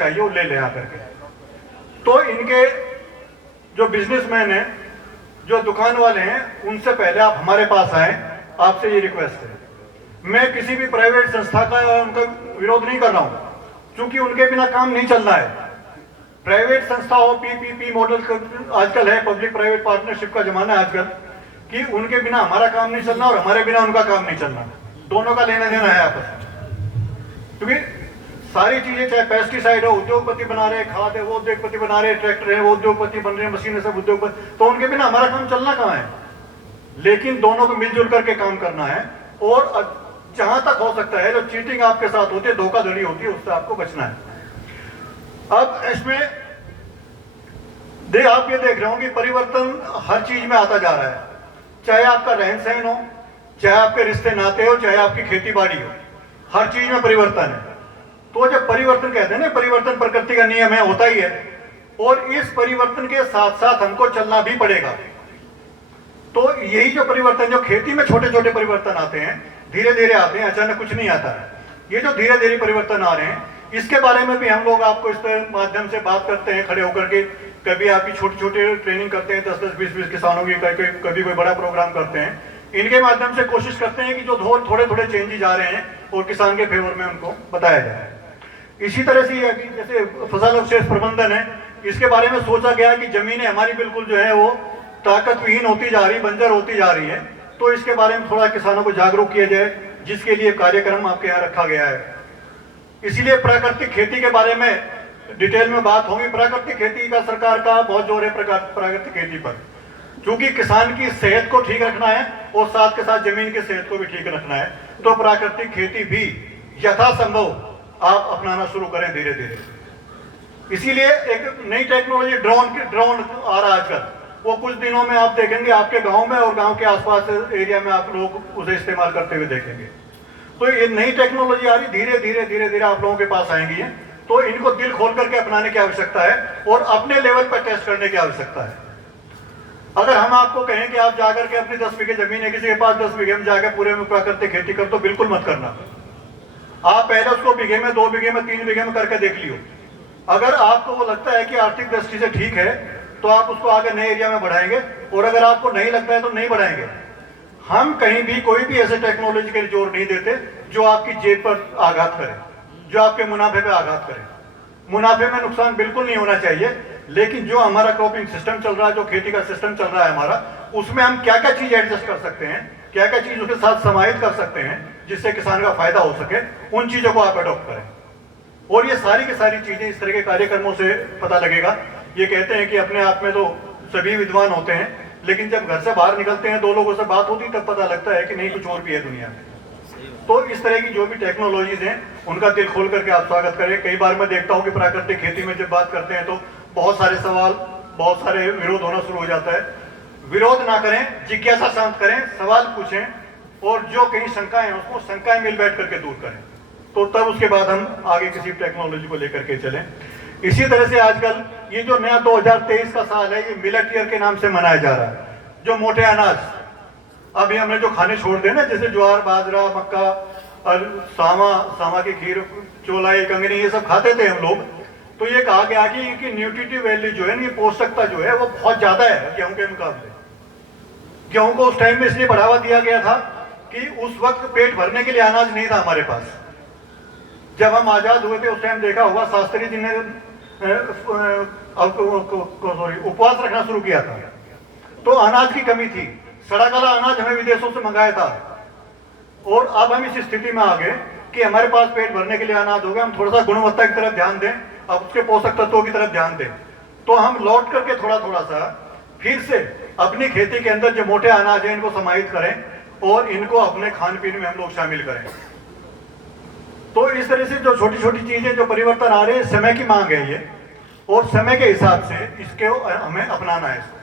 चाहिए वो ले ले आकर के। तो इनके जो बिजनेसमैन हैं, जो दुकान वाले हैं, उनसे पहले आप हमारे पास आए, आपसे ये रिक्वेस्ट है। मैं किसी भी प्राइवेट संस्था का उनका विरोध नहीं कर रहा हूं, क्योंकि उनके बिना काम नहीं चल रहा है। प्राइवेट संस्था हो, पीपीपी मॉडल आजकल है, पब्लिक प्राइवेट पार्टनरशिप का जमाना है आजकल, कि उनके बिना हमारा काम नहीं चलना और हमारे बिना उनका काम नहीं चलना, दोनों का लेना देना है आपस में। क्योंकि सारी चीजें, चाहे पेस्टिसाइड हो, उद्योगपति बना रहे, खाद है वो उद्योगपति बना रहे, ट्रैक्टर है वो उद्योगपति बन रहे, मशीनें सब उद्योगपति, तो उनके बिना हमारा काम चलना कहाँ है। लेकिन दोनों को मिलजुल करके काम करना है, और जहां तक हो सकता है जो चीटिंग आपके साथ होती है, धोखाधड़ी होती है, उससे आपको बचना है। अब इसमें आप ये देख रहे हो कि परिवर्तन हर चीज में आता जा रहा है, चाहे आपका रहन सहन हो, चाहे आपके रिश्ते नाते हो, चाहे आपकी खेती बाड़ी हो, हर चीज में परिवर्तन है। तो जब परिवर्तन कहते हैं ना, परिवर्तन प्रकृति का नियम है, होता ही है, और इस परिवर्तन के साथ साथ हमको चलना भी पड़ेगा। तो यही जो परिवर्तन, जो खेती में छोटे छोटे परिवर्तन आते हैं, धीरे धीरे आते हैं, अचानक कुछ नहीं आता है। ये जो धीरे धीरे परिवर्तन आ रहे हैं, इसके बारे में भी हम लोग आपको इस माध्यम से बात करते हैं, खड़े होकर के। कभी आपकी छोटी छोटी ट्रेनिंग करते हैं 10-10, 20-20 किसानों की, कभी कोई बड़ा प्रोग्राम करते हैं। इनके माध्यम से कोशिश करते हैं कि जो थोड़े थोड़े चेंजेस आ रहे हैं और किसान के फेवर में उनको बताया जाए। इसी तरह से ये जैसे फसल अवशेष प्रबंधन है, इसके बारे में सोचा गया कि जमीनें हमारी बिल्कुल जो है वो ताकतविहीन होती जा रही, बंजर होती जा रही है, तो इसके बारे में थोड़ा किसानों को जागरूक किया जाए, जिसके लिए कार्यक्रम आपके यहाँ रखा गया है। इसीलिए प्राकृतिक खेती के बारे में डिटेल में बात होगी। प्राकृतिक खेती का सरकार का बहुत जोर है प्राकृतिक खेती पर, क्योंकि किसान की सेहत को ठीक रखना है और साथ के साथ जमीन की सेहत को भी ठीक रखना है। तो प्राकृतिक खेती भी यथासंभव आप अपनाना शुरू करें धीरे धीरे। इसीलिए एक नई टेक्नोलॉजी ड्रोन आ रहा है आजकल, वो कुछ दिनों में आप देखेंगे आपके गांव में और गांव के आसपास एरिया में आप लोग उसे इस्तेमाल करते हुए देखेंगे। तो ये नई टेक्नोलॉजी आ रही, धीरे धीरे आप लोगों के पास आएंगी। तो इनको दिल खोल करके अपनाने की आवश्यकता है और अपने लेवल पर टेस्ट करने की आवश्यकता है। अगर हम आपको कहें कि आप जाकर के अपनी 10 बीघे जमीन है, किसी के पास 10 बीघे में जाकर पूरे में प्राकृतिक खेती कर, तो बिल्कुल मत करना। आप पहले उसको बीघे में, 2 बीघे में, 3 बीघे में करके देख लियो। अगर आपको वो लगता है कि आर्थिक दृष्टि से ठीक है, तो आप उसको आगे नए एरिया में बढ़ाएंगे, और अगर आपको नहीं लगता है तो नहीं बढ़ाएंगे। हम कहीं भी कोई भी ऐसे टेक्नोलॉजी के जोर नहीं देते जो आपकी जेब पर आघात करे, जो आपके मुनाफे पे आघात करे। मुनाफे में नुकसान बिल्कुल नहीं होना चाहिए, लेकिन जो हमारा क्रॉपिंग सिस्टम चल रहा है, जो खेती का सिस्टम चल रहा है हमारा, उसमें हम क्या क्या चीज एडजस्ट कर सकते हैं, क्या क्या चीज उसके साथ समाहित कर सकते हैं जिससे किसान का फायदा हो सके, उन चीजों को आप अडॉप्ट करें। और ये सारी की सारी चीजें इस तरह के कार्यक्रमों से पता लगेगा। ये कहते हैं कि अपने आप में तो सभी विद्वान होते हैं, लेकिन जब घर से बाहर निकलते हैं, 2 लोगों से बात होती, तब पता लगता है कि नहीं, कुछ और भी है दुनिया में। तो इस तरह की जो भी टेक्नोलॉजीज हैं, उनका दिल खोल करके आप स्वागत करें। कई बार मैं देखता हूं कि प्राकृतिक खेती में जब बात करते हैं तो बहुत सारे सवाल, बहुत सारे विरोध होना शुरू हो जाता है। विरोध ना करें, जिज्ञासा शांत करें, सवाल पूछें, और जो कहीं शंकाएं हैं उसको शंकाएं मिल बैठ करके दूर करें, तो तब उसके बाद हम आगे किसी टेक्नोलॉजी को लेकर के चलें। इसी तरह से आजकल ये जो नया 2023 का साल है, ये मिलेट ईयर के नाम से मनाया जा रहा है। जो मोटे अनाज अभी हमने जो खाने छोड़ दिए ना, जैसे ज्वार, बाजरा, मक्का और सामा की खीर, चोलाई, कंगनी, ये सब खाते थे हम लोग। तो ये कहा गया कि इनकी न्यूट्रिटिव वैल्यू जो है, ये पोषकता जो है वो बहुत ज्यादा है गेहूं के मुकाबले। गेहूं को उस टाइम में इसलिए बढ़ावा दिया गया था कि उस वक्त पेट भरने के लिए अनाज नहीं था हमारे पास। जब हम आजाद हुए थे उस टाइम देखा होगा, शास्त्री जी ने उपवास रखना शुरू किया था, तो अनाज की कमी थी। सड़ा गला अनाज हमें विदेशों से मंगाया था, और अब हम इस स्थिति में आ गए कि हमारे पास पेट भरने के लिए अनाज हो गया। हम थोड़ा सा गुणवत्ता की तरफ ध्यान दें, अब उसके पोषक तत्वों की तरफ ध्यान दें, तो हम लौट करके थोड़ा थोड़ा सा फिर से अपनी खेती के अंदर जो मोटे अनाज है इनको समाहित करें और इनको अपने खान पीन में हम लोग शामिल करें। तो इस तरह से जो छोटी छोटी चीजें जो परिवर्तन आ रहे हैं, समय की मांग है ये, और समय के हिसाब से इसको हमें अपनाना है इसको।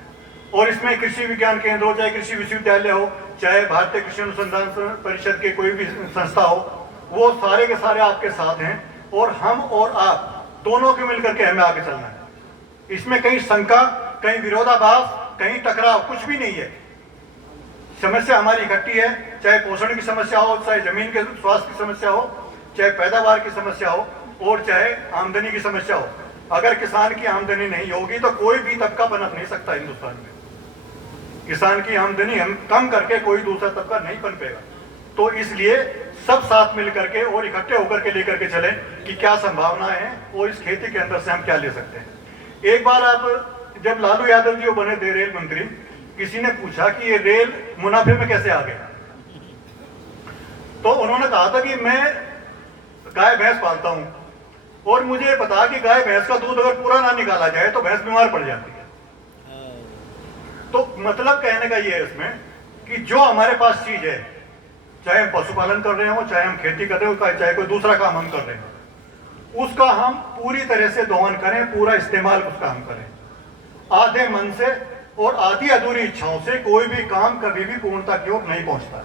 और इसमें कृषि विज्ञान केंद्र हो, चाहे कृषि विश्वविद्यालय हो, चाहे भारतीय कृषि अनुसंधान परिषद के कोई भी संस्था हो, वो सारे के सारे आपके साथ हैं, और हम और आप दोनों के मिलकर के हमें आगे चलना है। इसमें कहीं शंका, कहीं विरोधाभास, कहीं टकराव कुछ भी नहीं है। समस्या हमारी इकट्ठी है, चाहे पोषण की समस्या हो, चाहे जमीन के स्वास्थ्य की समस्या हो, चाहे पैदावार की समस्या हो, और चाहे आमदनी की समस्या हो। अगर किसान की आमदनी नहीं होगी तो कोई भी तबका पनप नहीं सकता हिंदुस्तान में। किसान की आमदनी हम कम करके कोई दूसरा तबका नहीं पनपेगा। तो इसलिए सब साथ मिल करके और इकट्ठे होकर के लेकर के चलें कि क्या संभावनाएं हैं और इस खेती के अंदर से हम क्या ले सकते हैं। एक बार आप जब लालू यादव जी बने थे रेल मंत्री, किसी ने पूछा कि ये रेल मुनाफे में कैसे आ गया, तो उन्होंने कहा था कि मैं गाय भैंस पालता हूं और मुझे पता कि गाय भैंस का दूध अगर पूरा ना निकाला जाए तो भैंस बीमार पड़ जाती है। तो मतलब कहने का ये है इसमें कि जो हमारे पास चीज है, चाहे हम पशुपालन कर रहे हो, चाहे हम खेती कर रहे हो, चाहे कोई दूसरा काम हम कर रहे हो, उसका हम पूरी तरह से दोहन करें, पूरा इस्तेमाल उसका हम करें। आधे मन से और आधी अधूरी इच्छाओं से कोई भी काम कभी भी पूर्णता की ओर नहीं पहुंचता।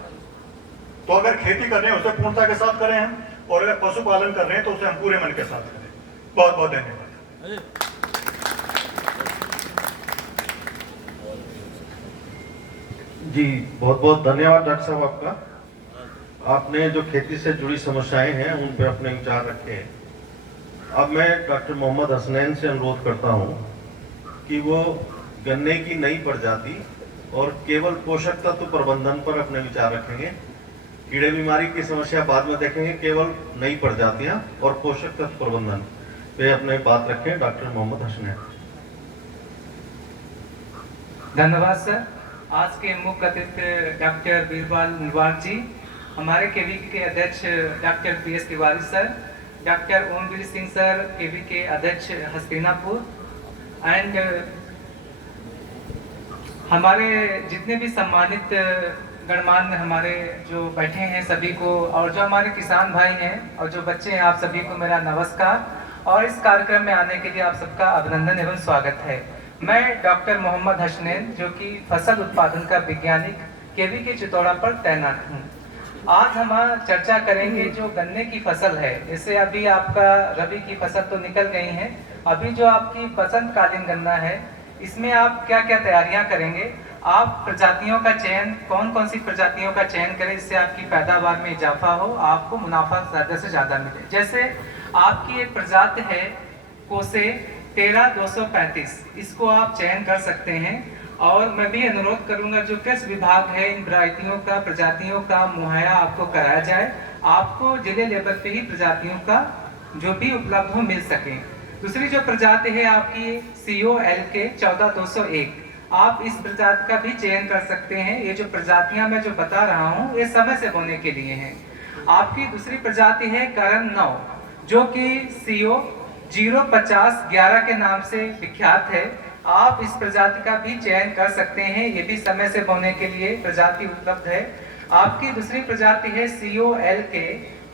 तो अगर खेती कर रहे हैं उसे पूर्णता के साथ करें हम, और अगर पशुपालन कर रहे हैं तो उसे हम पूरे मन के साथ करें। बहुत बहुत धन्यवाद। जी बहुत बहुत धन्यवाद डॉक्टर साहब आपका। आपने जो खेती से जुड़ी समस्याएं हैं उन पर अपने विचार रखे हैं। अब मैं डॉक्टर मोहम्मद हसनैन से अनुरोध करता हूं कि वो गन्ने की नई प्रजाति और केवल पोषक तत्व प्रबंधन पर अपने विचार रखेंगे। कीड़े बीमारी की समस्या बाद में देखेंगे, केवल नई प्रजातियां और पोषक तत्व प्रबंधन पे अपने बात रखें। डॉक्टर मोहम्मद हसनैन। धन्यवाद सर। आज के मुख्य अतिथि डॉक्टर बीरबल निवार जी, हमारे केवी के अध्यक्ष doctor PS Tiwari sir, doctor Omveer Singh sir KV के अध्यक्ष हस्तिनापुर, एंड हमारे जितने भी सम्मानित गणमान्य हमारे जो बैठे हैं सभी को, और जो हमारे किसान भाई हैं और जो बच्चे हैं, आप सभी को मेरा नमस्कार और इस कार्यक्रम में आने के लिए आप सबका अभिनंदन एवं स्वागत है। मैं डॉक्टर मोहम्मद हसनैन, जो कि फसल उत्पादन का वैज्ञानिक केवी के चितौड़ा पर तैनात हूँ। आज हम चर्चा करेंगे जो गन्ने की फसल है। इससे अभी आपका रबी की फसल तो निकल गई है, अभी जो आपकी बसंतकालीन गन्ना है, इसमें आप क्या क्या तैयारियां करेंगे, आप प्रजातियों का चयन, कौन कौन सी प्रजातियों का चयन करें जिससे आपकी पैदावार में इजाफा हो, आपको मुनाफा ज़्यादा से ज़्यादा मिले। जैसे आपकी एक प्रजाति है कोसे 13235, इसको आप चयन कर सकते हैं। और मैं भी अनुरोध करूंगा जो कृषि विभाग है, इन वैरायटियों का, प्रजातियों का मुहैया आपको कराया जाए, आपको जिले लेवल पे ही प्रजातियों का जो भी उपलब्ध हो मिल सके। दूसरी जो प्रजाति है आपकी COLK 14201, आप इस प्रजाति का भी चयन कर सकते हैं। ये जो प्रजातियां मैं जो बता रहा हूँ ये समय से बोने के लिए हैं। आपकी दूसरी प्रजाति है करण 9, जो कि CO 05011 के नाम से विख्यात है। आप इस प्रजाति का भी चयन कर सकते हैं, ये भी समय से बोने के लिए प्रजाति उपलब्ध है। आपकी दूसरी प्रजाति है COLK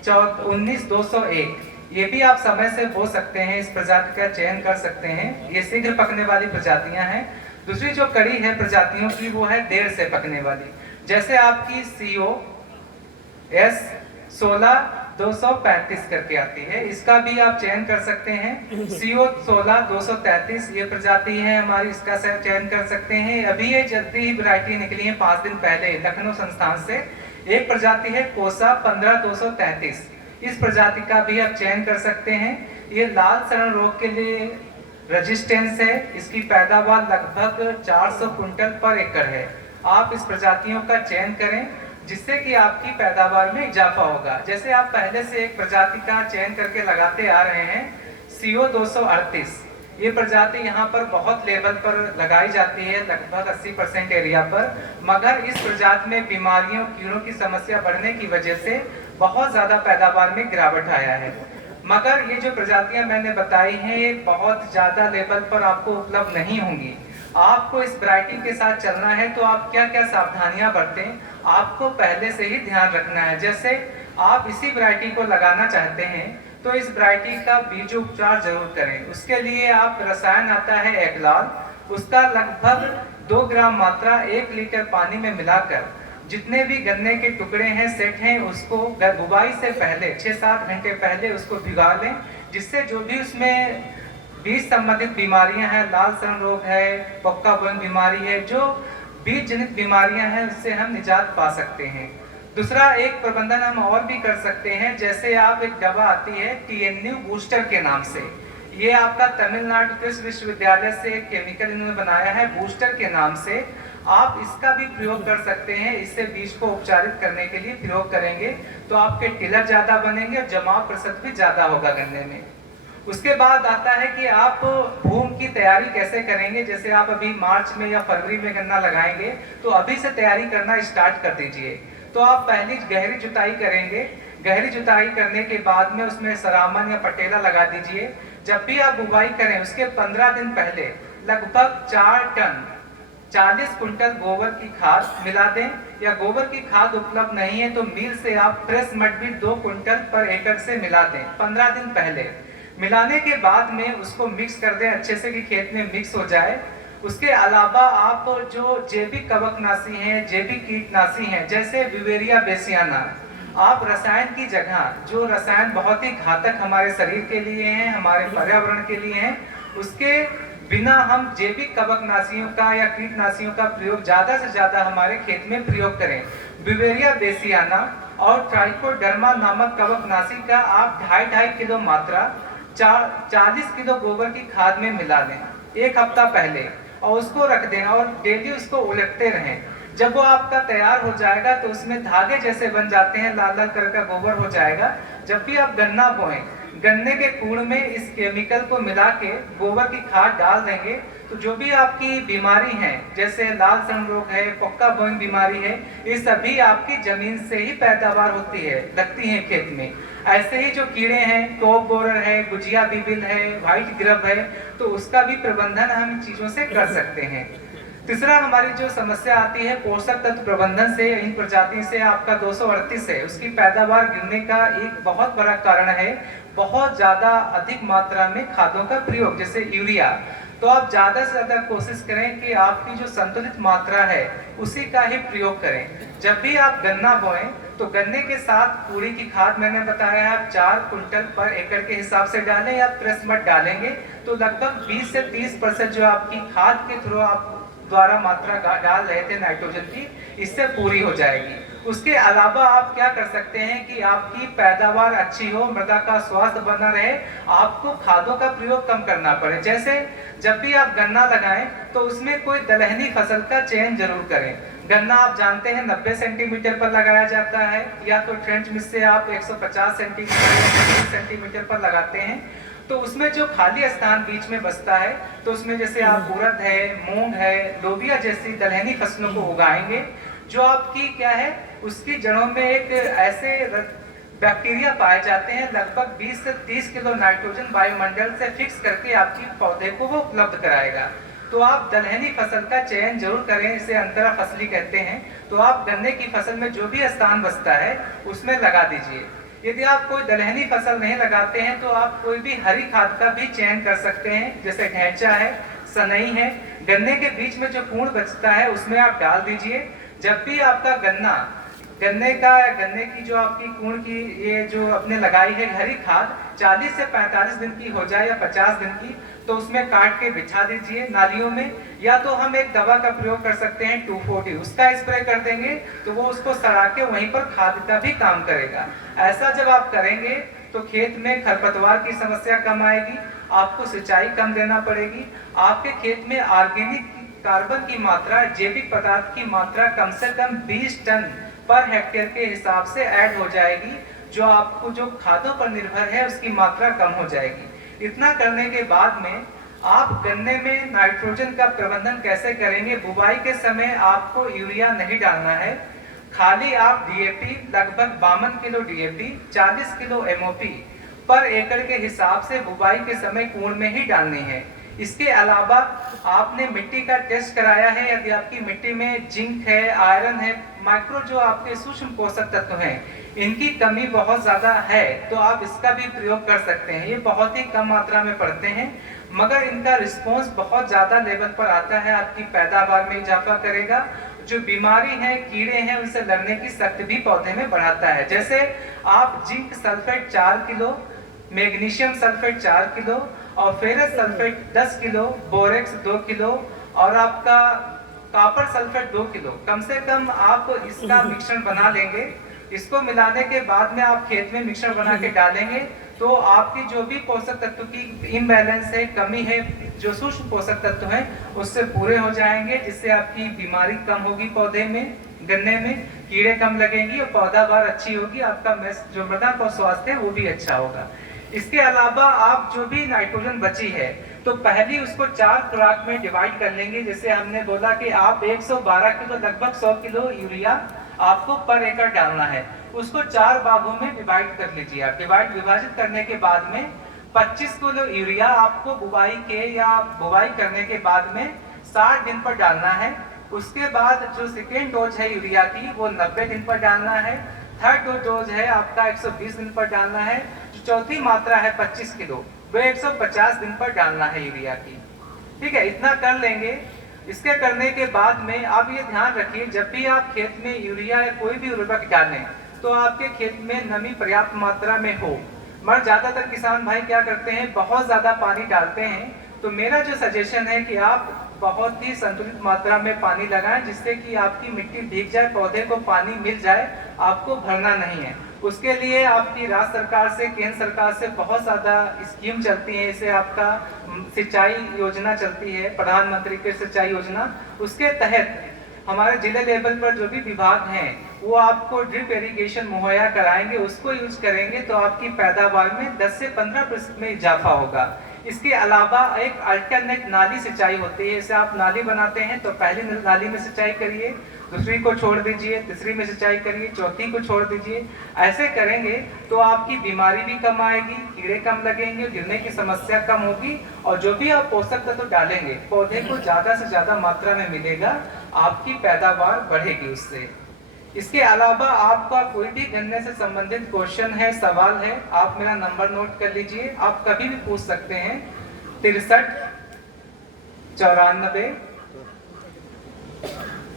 19201, ये भी आप समय से बो सकते हैं, इस प्रजाति का चयन कर सकते हैं। ये शीघ्र पकने वाली प्रजातियां हैं। दूसरी जो कड़ी है प्रजातियों की वो है देर से पकने वाली, जैसे आपकी COS 16235 करके आती है, इसका भी आप चयन कर सकते हैं। CO 16233 ये प्रजाति है हमारी, इसका चयन कर सकते हैं। अभी ये जल्दी ही वैरायटी निकली है 5 दिन पहले लखनऊ संस्थान से। एक प्रजाति है कोसा 15233, इस प्रजाति का भी आप चयन कर सकते हैं। ये लाल सड़न रोग के लिए रेजिस्टेंस है, इसकी पैदावार लगभग 400 कुंटल पर एकड़ है। आप इस प्रजातियों का चयन करें जिससे कि आपकी पैदावार में इजाफा होगा। जैसे आप पहले से एक प्रजाति का चयन करके लगाते आ रहे हैं CO 238, ये प्रजाति यहाँ पर बहुत लेवल पर लगाई जाती है, लगभग 80% एरिया पर, मगर इस प्रजाति में बीमारियों, कीड़ों की समस्या बढ़ने की वजह से बहुत ज़्यादा पैदावार में गिरावट आया है। मगर ये जो प्रजातियां मैंने बताई हैं ये बहुत ज़्यादा लेवल पर आपको उपलब्ध नहीं होंगी। आपको इस वैरायटी के साथ चलना है तो आप क्या क्या सावधानियां बरतें, आपको पहले से ही ध्यान रखना है। जैसे आप इसी वैरायटी को लगाना चाहते हैं तो इस वैरायटी का बीज उपचार जरूर करें। उसके लिए आप रसायन आता है एग्लाल, उसका लगभग 2 ग्राम मात्रा 1 लीटर पानी में मिलाकर जितने भी गन्ने के टुकड़े हैं, सेट हैं, उसको बुवाई से पहले 6-7 घंटे पहले उसको भिगा लें, जिससे जो भी उसमें बीज संबंधित बीमारियां हैं, लाल सड़न रोग है, पक्का बोन बीमारी है, जो बीज जनित बीमारियां हैं, उससे हम निजात पा सकते हैं। दूसरा एक प्रबंधन हम और भी कर सकते हैं, जैसे आप एक दवा आती है TNU बूस्टर के नाम से, ये आपका तमिलनाडु कृषि विश्वविद्यालय से एक केमिकल इन्होंने बनाया है बूस्टर के नाम से, आप इसका भी प्रयोग कर सकते हैं। इससे बीज को उपचारित करने के लिए प्रयोग करेंगे तो आपके टिलर ज्यादा बनेंगे और जमाव प्रतिशत भी ज्यादा होगा गन्ने में। उसके बाद आता है कि आप भूमि की तैयारी कैसे करेंगे। जैसे आप अभी मार्च में या फरवरी में गन्ना लगाएंगे तो अभी से तैयारी करना स्टार्ट कर दीजिए। तो आप पहली गहरी जुताई करेंगे, गहरी जुताई करने के बाद में उसमें सरामन या पटेला लगा दीजिए। जब भी आप बुवाई करें उसके 15 दिन पहले लगभग 4 टन 40 कुंटल गोबर की खाद मिला दें, या गोबर की खाद उपलब्ध नहीं है तो मिल से आप फ्रेश मड भी 2 कुंटल पर एकड़ से मिला दें 15 दिन पहले। मिलाने के बाद में उसको मिक्स कर दें अच्छे से कि खेत में मिक्स हो जाए। उसके अलावा आप जो जैविक कवकनाशी हैं, जैविक कीटनाशी हैं, जैसे विवेरिया बेसियाना, आप रसायन की जगह जो रसायन बहुत ही घातक हमारे शरीर के लिए हैं, हमारे पर्यावरण के लिए हैं, उसके बिना हम जैविक कवकनाशियों का या कीटनाशियों का प्रयोग ज्यादा से ज्यादा हमारे खेत में प्रयोग करें। विवेरिया बेसियाना और ट्राइकोडर्मा नामक कवकनाशी का आप 2.5 किलो मात्रा 40 किलो गोबर की खाद में मिला लें 1 हफ्ता पहले, और उसको रख दें और डेली उसको उलटते रहें। जब वो आपका तैयार हो जाएगा तो उसमें धागे जैसे बन जाते हैं, लाल लाल कलर का गोबर हो जाएगा। जब भी आप गन्ना बोएं, गन्ने के कूड़ में इस केमिकल को मिला के गोबर की खाद डाल देंगे तो जो भी आपकी बीमारी है, जैसे लाल सन रोग है, पक्का बोइंग बीमारी है, ये सभी आपकी जमीन से ही पैदावार होती है, लगती है खेत में। ऐसे ही जो कीड़े हैं, टॉप बोरर है, गुजिया बीबिल है, व्हाइट ग्रब है, तो उसका भी प्रबंधन हम इन चीजों से कर सकते हैं। तीसरा हमारी जो समस्या आती है पोषक तत्व प्रबंधन से, इन प्रजाति से आपका 238 है, उसकी पैदावार गिरने का एक बहुत बड़ा कारण है बहुत ज्यादा अधिक मात्रा में खादों का प्रयोग, जैसे यूरिया। तो आप ज्यादा से ज्यादा कोशिश करें कि आपकी जो संतुलित मात्रा है उसी का ही प्रयोग करें। जब भी आप गन्ना बोएं तो गन्ने के साथ पूरी की खाद मैंने बताया है आप 4 कुंटल पर एकड़ के हिसाब से डालें, या प्रेस मड डालेंगे तो लगभग 20 से 30% जो आपकी खाद के थ्रू आप द्वारा मात्रा डाल रहे थे नाइट्रोजन की, इससे पूरी हो जाएगी। उसके अलावा आप क्या कर सकते हैं कि आपकी पैदावार अच्छी हो, मृदा का स्वास्थ्य बना रहे, आपको खादों का प्रयोग कम करना पड़े। जैसे जब भी आप गन्ना लगाएं तो उसमें कोई दलहनी फसल का चयन जरूर करें। गन्ना आप जानते हैं 90 सेंटीमीटर पर लगाया जाता है, या तो ट्रेंच मिस से आप 150 सेंटीमीटर पर लगाते हैं। तो उसमें जो खाली स्थान बीच में बचता है तो उसमें जैसे आप उड़द है, मूंग है, लोबिया जैसी दलहनी फसलों को उगाएंगे, जो आपकी क्या है उसकी जड़ों में एक ऐसे बैक्टीरिया पाए जाते हैं, लगभग 20 से 30 किलो नाइट्रोजन वायुमंडल से फिक्स करके आपकी पौधे को वो उपलब्ध कराएगा। तो आप दलहनी फसल का चयन जरूर करें, इसे अंतरा फसली कहते हैं। तो आप गन्ने की फसल में जो भी स्थान बचता है उसमें लगा दीजिए। यदि आप कोई दलहनी फसल नहीं लगाते हैं तो आप कोई भी हरी खाद का भी चयन कर सकते हैं, जैसे ढैंचा है, सनई है, गन्ने के बीच में जो कूड़ बचता है उसमें आप डाल दीजिए। जब भी आपका गन्ने की जो आपकी कूड़ की ये जो आपने लगाई है हरी खाद 40 से 45 दिन की हो जाए या 50 दिन की, तो उसमें काट के बिछा दीजिए नालियों में। या तो हम एक दवा का प्रयोग कर सकते हैं 240, उसका स्प्रे कर देंगे तो वो उसको सड़ा के वहीं पर खाद का भी काम करेगा। ऐसा जब आप करेंगे तो खेत में खरपतवार की समस्या कम आएगी, आपको सिंचाई कम देना पड़ेगी, आपके खेत में ऑर्गेनिक कार्बन की मात्रा, जैविक पदार्थ की मात्रा कम से कम 20 टन पर हेक्टेयर के हिसाब से ऐड हो जाएगी, जो आपको जो खादों पर निर्भर है उसकी मात्रा कम हो जाएगी। इतना करने के बाद में आप गन्ने में नाइट्रोजन का प्रबंधन कैसे करेंगे। बुवाई के समय आपको यूरिया नहीं डालना है, खाली आप डीएपी लगभग 52 किलो डीएपी 40 किलो एमओपी पर एकड़ के हिसाब से बुवाई के समय कूड़ में ही डालनी है। इसके अलावा आपने मिट्टी का टेस्ट कराया है, यदि आपकी मिट्टी में जिंक है, आयरन है, माइक्रो जो आपके सूक्ष्म पोषक तत्व हैं, इनकी कमी बहुत ज्यादा है तो आप इसका भी प्रयोग कर सकते हैं। ये बहुत ही कम मात्रा में पड़ते हैं मगर इनका रिस्पॉन्स बहुत ज्यादा लेवल पर आता है, आपकी पैदावार में इजाफा करेगा। जो बीमारी है, कीड़े हैं, उनसे लड़ने की शक्ति भी पौधे में बढ़ाता है। जैसे आप zinc sulphate 4 kilo, magnesium sulphate 4 kilo और ferrous sulphate 10 kilo, borax 2 kilo और आपका कॉपर सल्फेट 2 किलो, कम से कम आप इसका मिश्रण बना लेंगे। इसको मिलाने के बाद में आप खेत में मिश्रण बना के डालेंगे तो आपकी जो भी पोषक तत्व की इम्बैलेंस है, कमी है, जो सूक्ष्म पोषक तत्व हैं उससे पूरे हो जाएंगे, जिससे आपकी बीमारी कम होगी, पौधे में, गन्ने में कीड़े कम लगेंगी और पैदावार अच्छी होगी, आपका जो मृदा का स्वास्थ्य है वो भी अच्छा होगा। इसके अलावा आप जो भी नाइट्रोजन बची है तो पहले उसको 4 खुराक में डिवाइड कर लेंगे। जैसे हमने बोला कि आप 112 किलो, लगभग 100 किलो यूरिया आपको पर एकड़ डालना है, उसको 4 भागों में डिवाइड कर लीजिए। आप विभाजित करने के बाद में 25 किलो यूरिया आपको बुवाई करने के बाद में 60 दिन पर डालना है। उसके बाद जो सेकेंड डोज है यूरिया की वो 90 दिन पर डालना है। थर्ड डोज है आपका 120 दिन पर डालना है। जो चौथी मात्रा है 25 किलो वो 150 दिन पर डालना है यूरिया की। ठीक है, इतना कर लेंगे। इसके करने के बाद में आप ये ध्यान रखिए, जब भी आप खेत में यूरिया या कोई भी उर्वरक डालें तो आपके खेत में नमी पर्याप्त मात्रा में हो। मगर ज्यादातर किसान भाई क्या करते हैं, बहुत ज्यादा पानी डालते हैं। तो मेरा जो सजेशन है कि आप बहुत ही संतुलित मात्रा में पानी लगाएं, जिससे कि आपकी मिट्टी भीग जाए, पौधे को पानी मिल जाए, आपको भरना नहीं है। उसके लिए आपकी राज्य सरकार से, केंद्र सरकार से बहुत ज़्यादा स्कीम चलती है। इसे आपका सिंचाई योजना चलती है, प्रधानमंत्री की सिंचाई योजना। उसके तहत हमारे जिले लेवल पर जो भी विभाग हैं वो आपको ड्रिप इरिगेशन मुहैया कराएंगे, उसको यूज करेंगे तो आपकी पैदावार में 10 से 15% में इजाफा होगा। इसके अलावा एक अल्टरनेट नाली सिंचाई होती है। इसे आप नाली बनाते हैं तो पहली नाली में सिंचाई करिए, दूसरी को छोड़ दीजिए, तीसरी में सिंचाई करिए, चौथी को छोड़ दीजिए। ऐसे करेंगे तो आपकी बीमारी भी कम आएगी, कीड़े कम लगेंगे, गिरने की समस्या कम होगी और जो भी आप पोषक तत्व डालेंगे पौधे को ज़्यादा से ज़्यादा मात्रा में मिलेगा, आपकी पैदावार बढ़ेगी उससे। इसके अलावा आपका कोई भी गन्ने से संबंधित क्वेश्चन है, सवाल है, आप मेरा नंबर नोट कर लीजिए, आप कभी भी पूछ सकते हैं। 63 94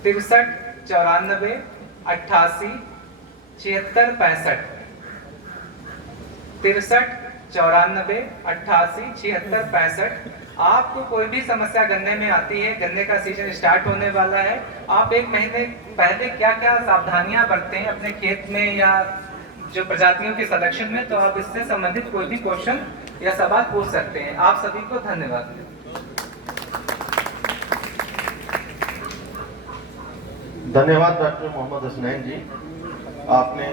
63 94 88 76 65 63 94 88 76 65। आपको कोई भी समस्या गन्ने में आती है, गन्ने का सीजन स्टार्ट होने वाला है, आप 1 महीने पहले क्या क्या सावधानियां बरतें हैं अपने खेत में या जो प्रजातियों के सिलेक्शन में, तो आप इससे संबंधित कोई भी क्वेश्चन या सवाल पूछ सकते हैं। आप सभी को धन्यवाद। धन्यवाद डॉक्टर मोहम्मद हसनैन जी, आपने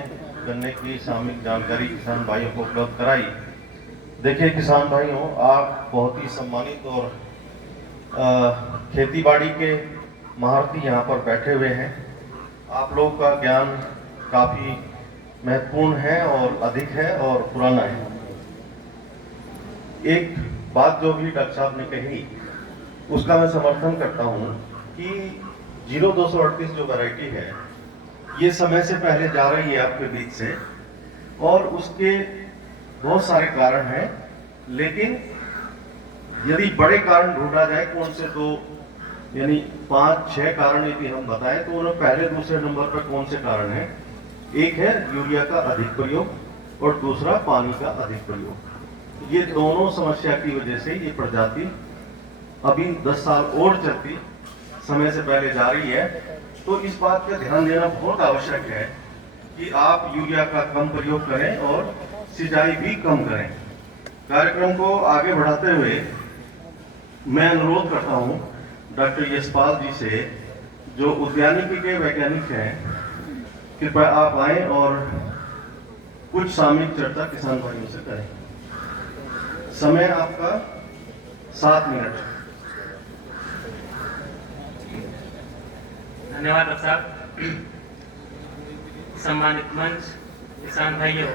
गन्ने की सामयिक जानकारी किसान भाइयों को उपलब्ध कराई। देखिए किसान भाइयों, आप बहुत ही सम्मानित और खेतीबाड़ी के महारथी यहाँ पर बैठे हुए हैं। आप लोगों का ज्ञान काफ़ी महत्वपूर्ण है और अधिक है और पुराना है। एक बात जो भी डॉक्टर साहब ने कही उसका मैं समर्थन करता हूँ कि 0238 जो वैरायटी है ये समय से पहले जा रही है आपके बीच से, और उसके बहुत सारे कारण हैं, लेकिन यदि बड़े कारण ढूंढा जाए कौन से, तो यानी 5-6 कारण यदि हम बताएं तो उन्हें पहले दूसरे नंबर पर कौन से कारण हैं। एक है यूरिया का अधिक प्रयोग और दूसरा पानी का अधिक प्रयोग। ये दोनों समस्या की वजह से ये प्रजाति अभी 10 साल और चलती समय से पहले जा रही है। तो इस बात का ध्यान देना बहुत आवश्यक है कि आप यूरिया का कम प्रयोग करें और सिंचाई भी कम करें। कार्यक्रम को आगे बढ़ाते हुए मैं अनुरोध करता हूं डॉक्टर यशपाल जी से, जो उद्यानिकी के वैज्ञानिक हैं, कृपया आप आए और कुछ सामयिक चर्चा किसान भाइयों से करें। समय आपका 7 मिनट। धन्यवाद डॉक्टर साहब। सम्मानित मंच, किसान भाइयों,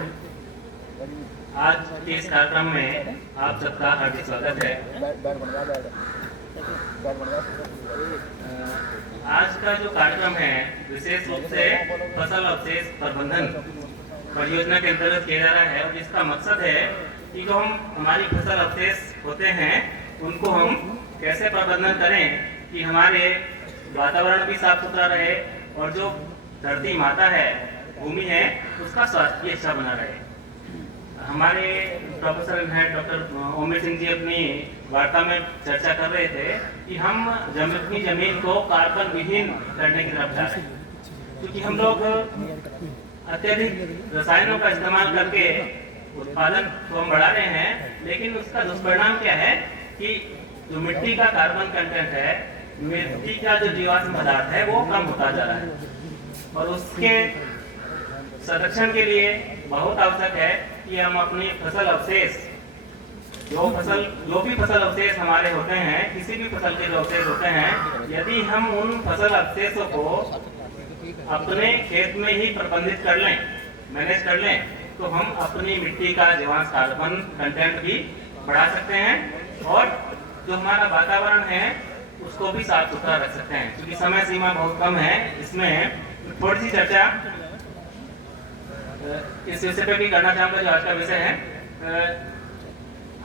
आज के इस कार्यक्रम में आप सबका हार्दिक स्वागत है। आज का जो कार्यक्रम है विशेष रूप से फसल अवशेष प्रबंधन परियोजना के अंतर्गत किया जा रहा है, और इसका मकसद है कि जो हमारी फसल अवशेष होते हैं उनको हम कैसे प्रबंधन करें कि हमारे वातावरण भी साफ सुथरा रहे और जो धरती माता है, भूमि है, उसका स्वास्थ्य भी अच्छा बना रहे। हमारे प्रोफेसर हैं डॉक्टर ओमेश सिंह जी अपनी वार्ता में चर्चा कर रहे थे कि हम अपनी जमीन को कार्बन विहीन करने की तरफ जा रहे हैं, क्योंकि हम लोग अत्यधिक रसायनों का इस्तेमाल करके उत्पादन को हम बढ़ा रहे हैं, लेकिन उसका दुष्परिणाम क्या है कि जो मिट्टी का कार्बन कंटेंट है, मिट्टी का जो जीवाश्म पदार्थ है वो कम होता जा रहा है। और उसके संरक्षण के लिए बहुत आवश्यक है कि हम अपनी फसल अवशेष, जो भी फसल अवशेष हमारे होते हैं, किसी भी फसल के जो अवशेष होते हैं, यदि हम उन फसल अवशेषों को अपने खेत में ही प्रबंधित कर लें, मैनेज कर लें, तो हम अपनी मिट्टी का जीवाश्म कार्बन कंटेंट भी बढ़ा सकते हैं और जो हमारा वातावरण है उसको भी साफ सुथरा रख सकते हैं। क्योंकि समय सीमा बहुत कम है, इसमें थोड़ी सी चर्चा इस विषय पे भी करना चाहूँगा जो आज का विषय है।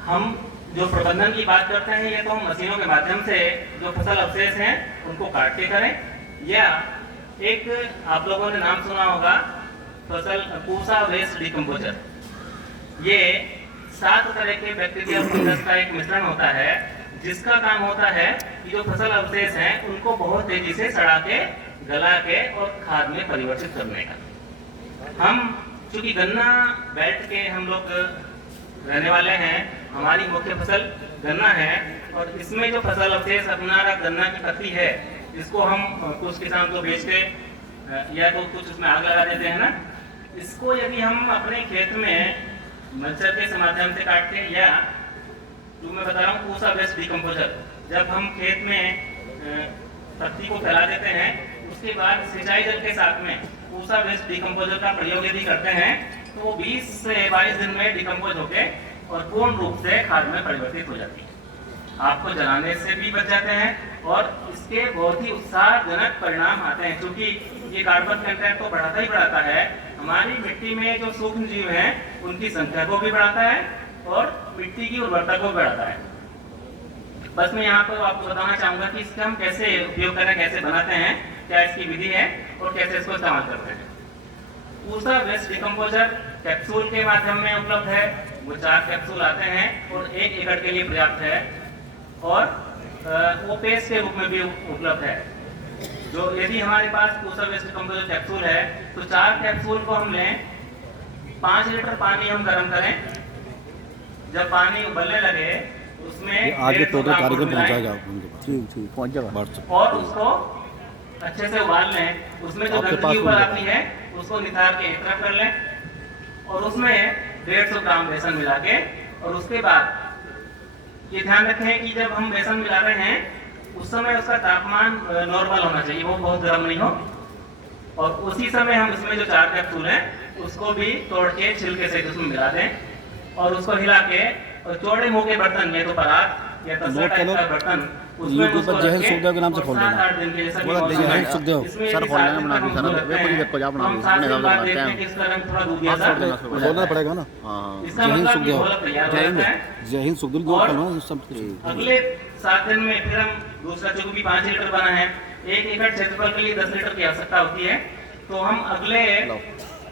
हम जो प्रबंधन की बात करते हैं, ये तो हम मशीनों के माध्यम से जो फसल अवशेष हैं उनको काट के करें, या एक आप लोगों ने नाम सुना होगा फसल पूसा वेस्ट डिकम्पोजर। ये 7 तरह के बैक्टीरिया फंगस का एक मिश्रण होता है, जिसका काम होता है कि जो फसल अवशेष हैं उनको बहुत तेजी से सड़ा के, गला के और खाद में परिवर्तित करने का। हम चूंकि गन्ना बेल्ट के हम लोग रहने वाले हैं, हमारी मुख्य फसल गन्ना है, और इसमें जो फसल अवशेष अपना गन्ना की पत्ती है, इसको हम कुछ किसान को बेच के या तो कुछ उसमें आग लगा देते हैं ना, इसको यदि हम अपने खेत में मल्चर के माध्यम से काट के, या जो मैं बता रहा हूँ पूसा वेस्ट डिकम्पोजर, जब हम खेत में पत्ती को फैला देते हैं, उसके बाद सिंचाई जल के साथ में पूसा वेस्ट डिकम्पोजर का प्रयोग यदि करते हैं, तो वो 20 से 22 दिन में डिकम्पोज होके और पूर्ण रूप से खाद में परिवर्तित हो जाती है। आपको जलाने से भी बच जाते हैं और इसके बहुत ही उत्साहजनक परिणाम आते हैं, क्योंकि ये कार्बन कंटेंट तो बढ़ाता ही बढ़ाता है, हमारी मिट्टी में जो सूक्ष्म जीव हैं उनकी संख्या को भी बढ़ाता है और मिट्टी की उर्वरता को बढ़ाता है। बस मैं यहाँ पर आपको बताना चाहूंगा कि इसका हम कैसे उपयोग करें, कैसे बनाते हैं, क्या इसकी विधि है और कैसे इसको इस्तेमाल करते हैं। पूसा वेस्ट डिकम्पोजर कैप्सूल के माध्यम में उपलब्ध है, वो 4 कैप्सूल आते हैं और 1 एकड़ के लिए पर्याप्त है, और वो पेस्ट के रूप में भी उपलब्ध है। जो यदि हमारे पास पूसा वेस्ट डिकम्पोजर कैप्सूल है तो 4 कैप्सूल को हम लें, 5 लीटर पानी हम गर्म करें, जब पानी उबलने लगे उसमें आगे तो कार्यक्रम पहुंचाएगा पहुंच जाएगा, और उसको अच्छे से उबाल लें। उसमें जो गंदगी ऊपर आती है उसको नितार के एक तरफ कर लें, और उसमें 150 ग्राम बेसन मिला के, और उसके बाद ये ध्यान रखें कि जब हम बेसन मिला रहे हैं उस समय उसका तापमान नॉर्मल होना चाहिए, वो बहुत गर्म नहीं हो, और उसी समय हम इसमें जो 4 कैप्सूल हैं उसको भी तोड़ के छिलके से उसमें मिला दें, और उसको हिला के, और चौड़े मुंह के बर्तन में तो परात या तसला टाइप का बर्तन, उसमें उसको रख के सुखदेव के नाम से खोल देना। 7-8 दिन के लिए सुखदेव सर खोल लेना, बना के सर वे कोई देखो जा बना हम 7 दिन बाद देखते हैं कि इसका रंग थोड़ा दूधिया सा बोलना पड़ेगा ना। हाँ, जय हिंद सुखदेव, जय हिंद सुखदेव जो करो सब अगले 7 दिन में फिर हम दूसरा, जो भी 5 लीटर बना है, 1 एकड़ क्षेत्रफल के लिए 10 लीटर की आवश्यकता होती है, तो हम अगले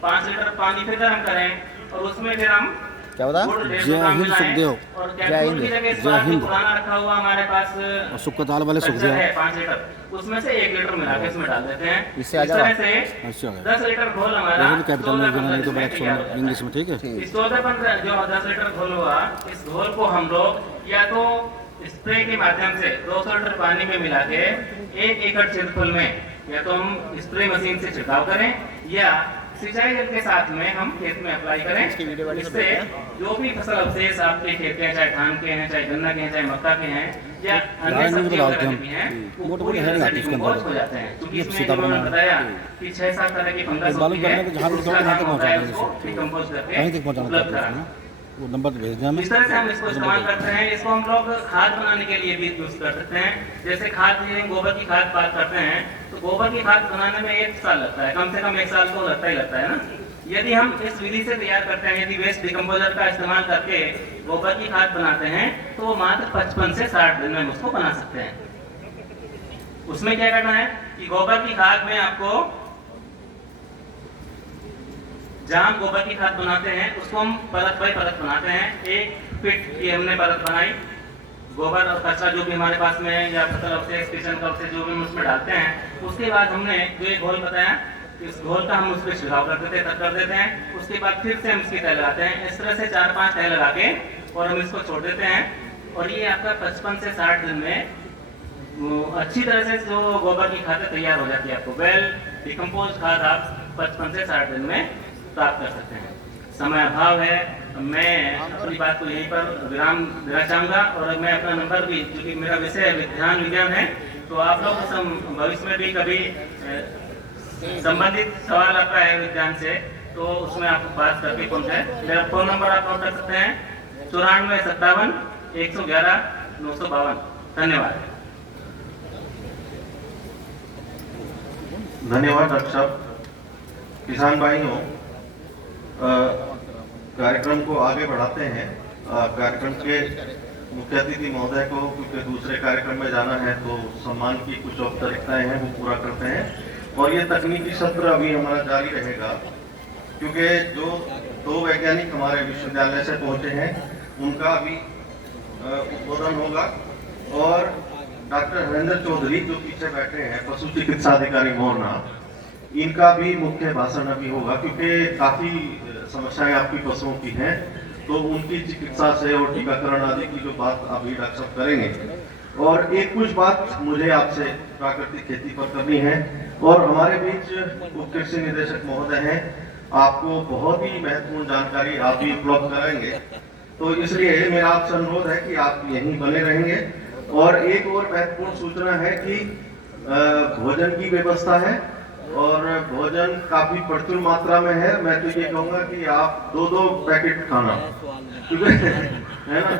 5 लीटर पानी फिर गर्म करें, और उसमें फिर हम क्या बता, जय हिंद सुखदेव, जय हिंद, जय हिंद। पुराना रखा हुआ हमारे पास सुखताल वाले सुखदेव है 5 लीटर, उसमें से 1 लीटर मिला के इसमें डाल देते हैं। इससे आ इस तरह जाएगा। से अच्छा 10 लीटर घोल हमारा कैपिटल में देना नहीं तो बड़ा इंग्लिश में, ठीक है। इस 14-15 जो 10 लीटर घोल हुआ, इस घोल को हम लोग या तो स्प्रे के माध्यम से 200 लीटर पानी में मिला के 1 एकड़ क्षेत्रफल में, या तो हम स्प्रे मशीन से छिड़काव करें या सिंचाई जल के साथ में हम खेत में अप्लाई करें। इससे जो भी फसल अवशेष आपके खेत के हैं, चाहे धान के हैं, चाहे गन्ना के हैं, चाहे मक्का के हैं, या अन्य सब्जियों के भी हैं, वो पूरी तरह से डिकम्पोज हो जाते हैं। क्योंकि इसमें जो मैंने बताया कि 6-7 तरह की फंगस होती है, उसका काम होता है उसको डिकम्पोज करके उपलब्ध कराना। वो नंबर भेज देना। इस तरह से हम इसको इस्तेमाल करते हैं। इसको हम लोग खाद बनाने के लिए भी यूज कर सकते हैं। जैसे खाद, गोबर की खाद बात करते हैं, तो गोबर की खाद बनाने में 1 साल लगता है, कम से कम 1 साल तो लगता ही है ना। यदि हम इस विधि से तैयार करते हैं, यदि वेस्ट डिकम्पोजर का इस्तेमाल करके गोबर की खाद बनाते हैं, तो वो मात्र 55 से 60 दिन में हम उसको बना सकते हैं। उसमें क्या करना है कि गोबर की खाद में आपको, जहां गोबर की खाद बनाते हैं उसको हम परत बाई परत बनाते हैं। 1 फीट की हमने परत बनाई, गोबर और कचरा जो भी हमारे पास में है या फसल अवशेष, किचन का अवशेष जो भी हम उसमें डालते हैं, उसके बाद हमने जो ये घोल बताया, इस घोल का हम उस पर छिड़काव कर देते हैं, तब कर देते हैं। उसके बाद फिर से हम इसकी तह लगाते हैं। इस तरह से 4-5 तह लगा के और हम इसको छोड़ देते हैं और ये आपका 55 से 60 दिन में अच्छी तरह से जो गोबर की खाद तैयार हो जाती है। आपको वेल डिकम्पोज खाद आप 55 से 60 दिन में प्राप्त कर सकते हैं। समय अभाव है, मैं अपनी बात को यहीं पर विराम देना चाहूँगा और मैं अपना नंबर भी, क्योंकि मेरा विषय विज्ञान है, तो आप लोग भविष्य में भी कभी संबंधित सवाल आपका है विज्ञान से, तो उसमें आप बात करके पहुँचे। मेरा फ़ोन नंबर आप नोट कर सकते हैं 9457 111 952। धन्यवाद। धन्यवाद डॉक्टर साहब। किसान भाइयों, कार्यक्रम को आगे बढ़ाते हैं। कार्यक्रम के मुख्य अतिथि महोदय को, क्योंकि दूसरे कार्यक्रम में जाना है, तो सम्मान की कुछ औपचारिकताएं हैं वो पूरा करते हैं। और ये तकनीकी सत्र अभी हमारा जारी रहेगा, क्योंकि जो 2 वैज्ञानिक हमारे विश्वविद्यालय से पहुंचे हैं उनका भी उद्बोधन होगा। और डॉक्टर हरेंद्र चौधरी जो पीछे बैठे हैं, पशु चिकित्सा अधिकारी मोरना, इनका भी मुख्य भाषण अभी होगा, क्योंकि काफ़ी समस्याएं आपकी पशुओं की हैं, तो उनकी चिकित्सा से और टीकाकरण आदि की जो बात अभी डॉक्टर साहब करेंगे। और एक कुछ बात मुझे आपसे प्राकृतिक खेती पर करनी है। और हमारे बीच उप कृषि निदेशक महोदय हैं, आपको बहुत ही महत्वपूर्ण जानकारी आप भी उपलब्ध कराएंगे, तो इसलिए मेरा आपसे अनुरोध है कि आप यहीं बने रहेंगे। और एक और महत्वपूर्ण सूचना है कि भोजन की व्यवस्था है और भोजन काफी प्रचुर मात्रा में है। मैं तो ये कहूँगा कि आप 2-2 पैकेट खाना, क्योंकि है ना,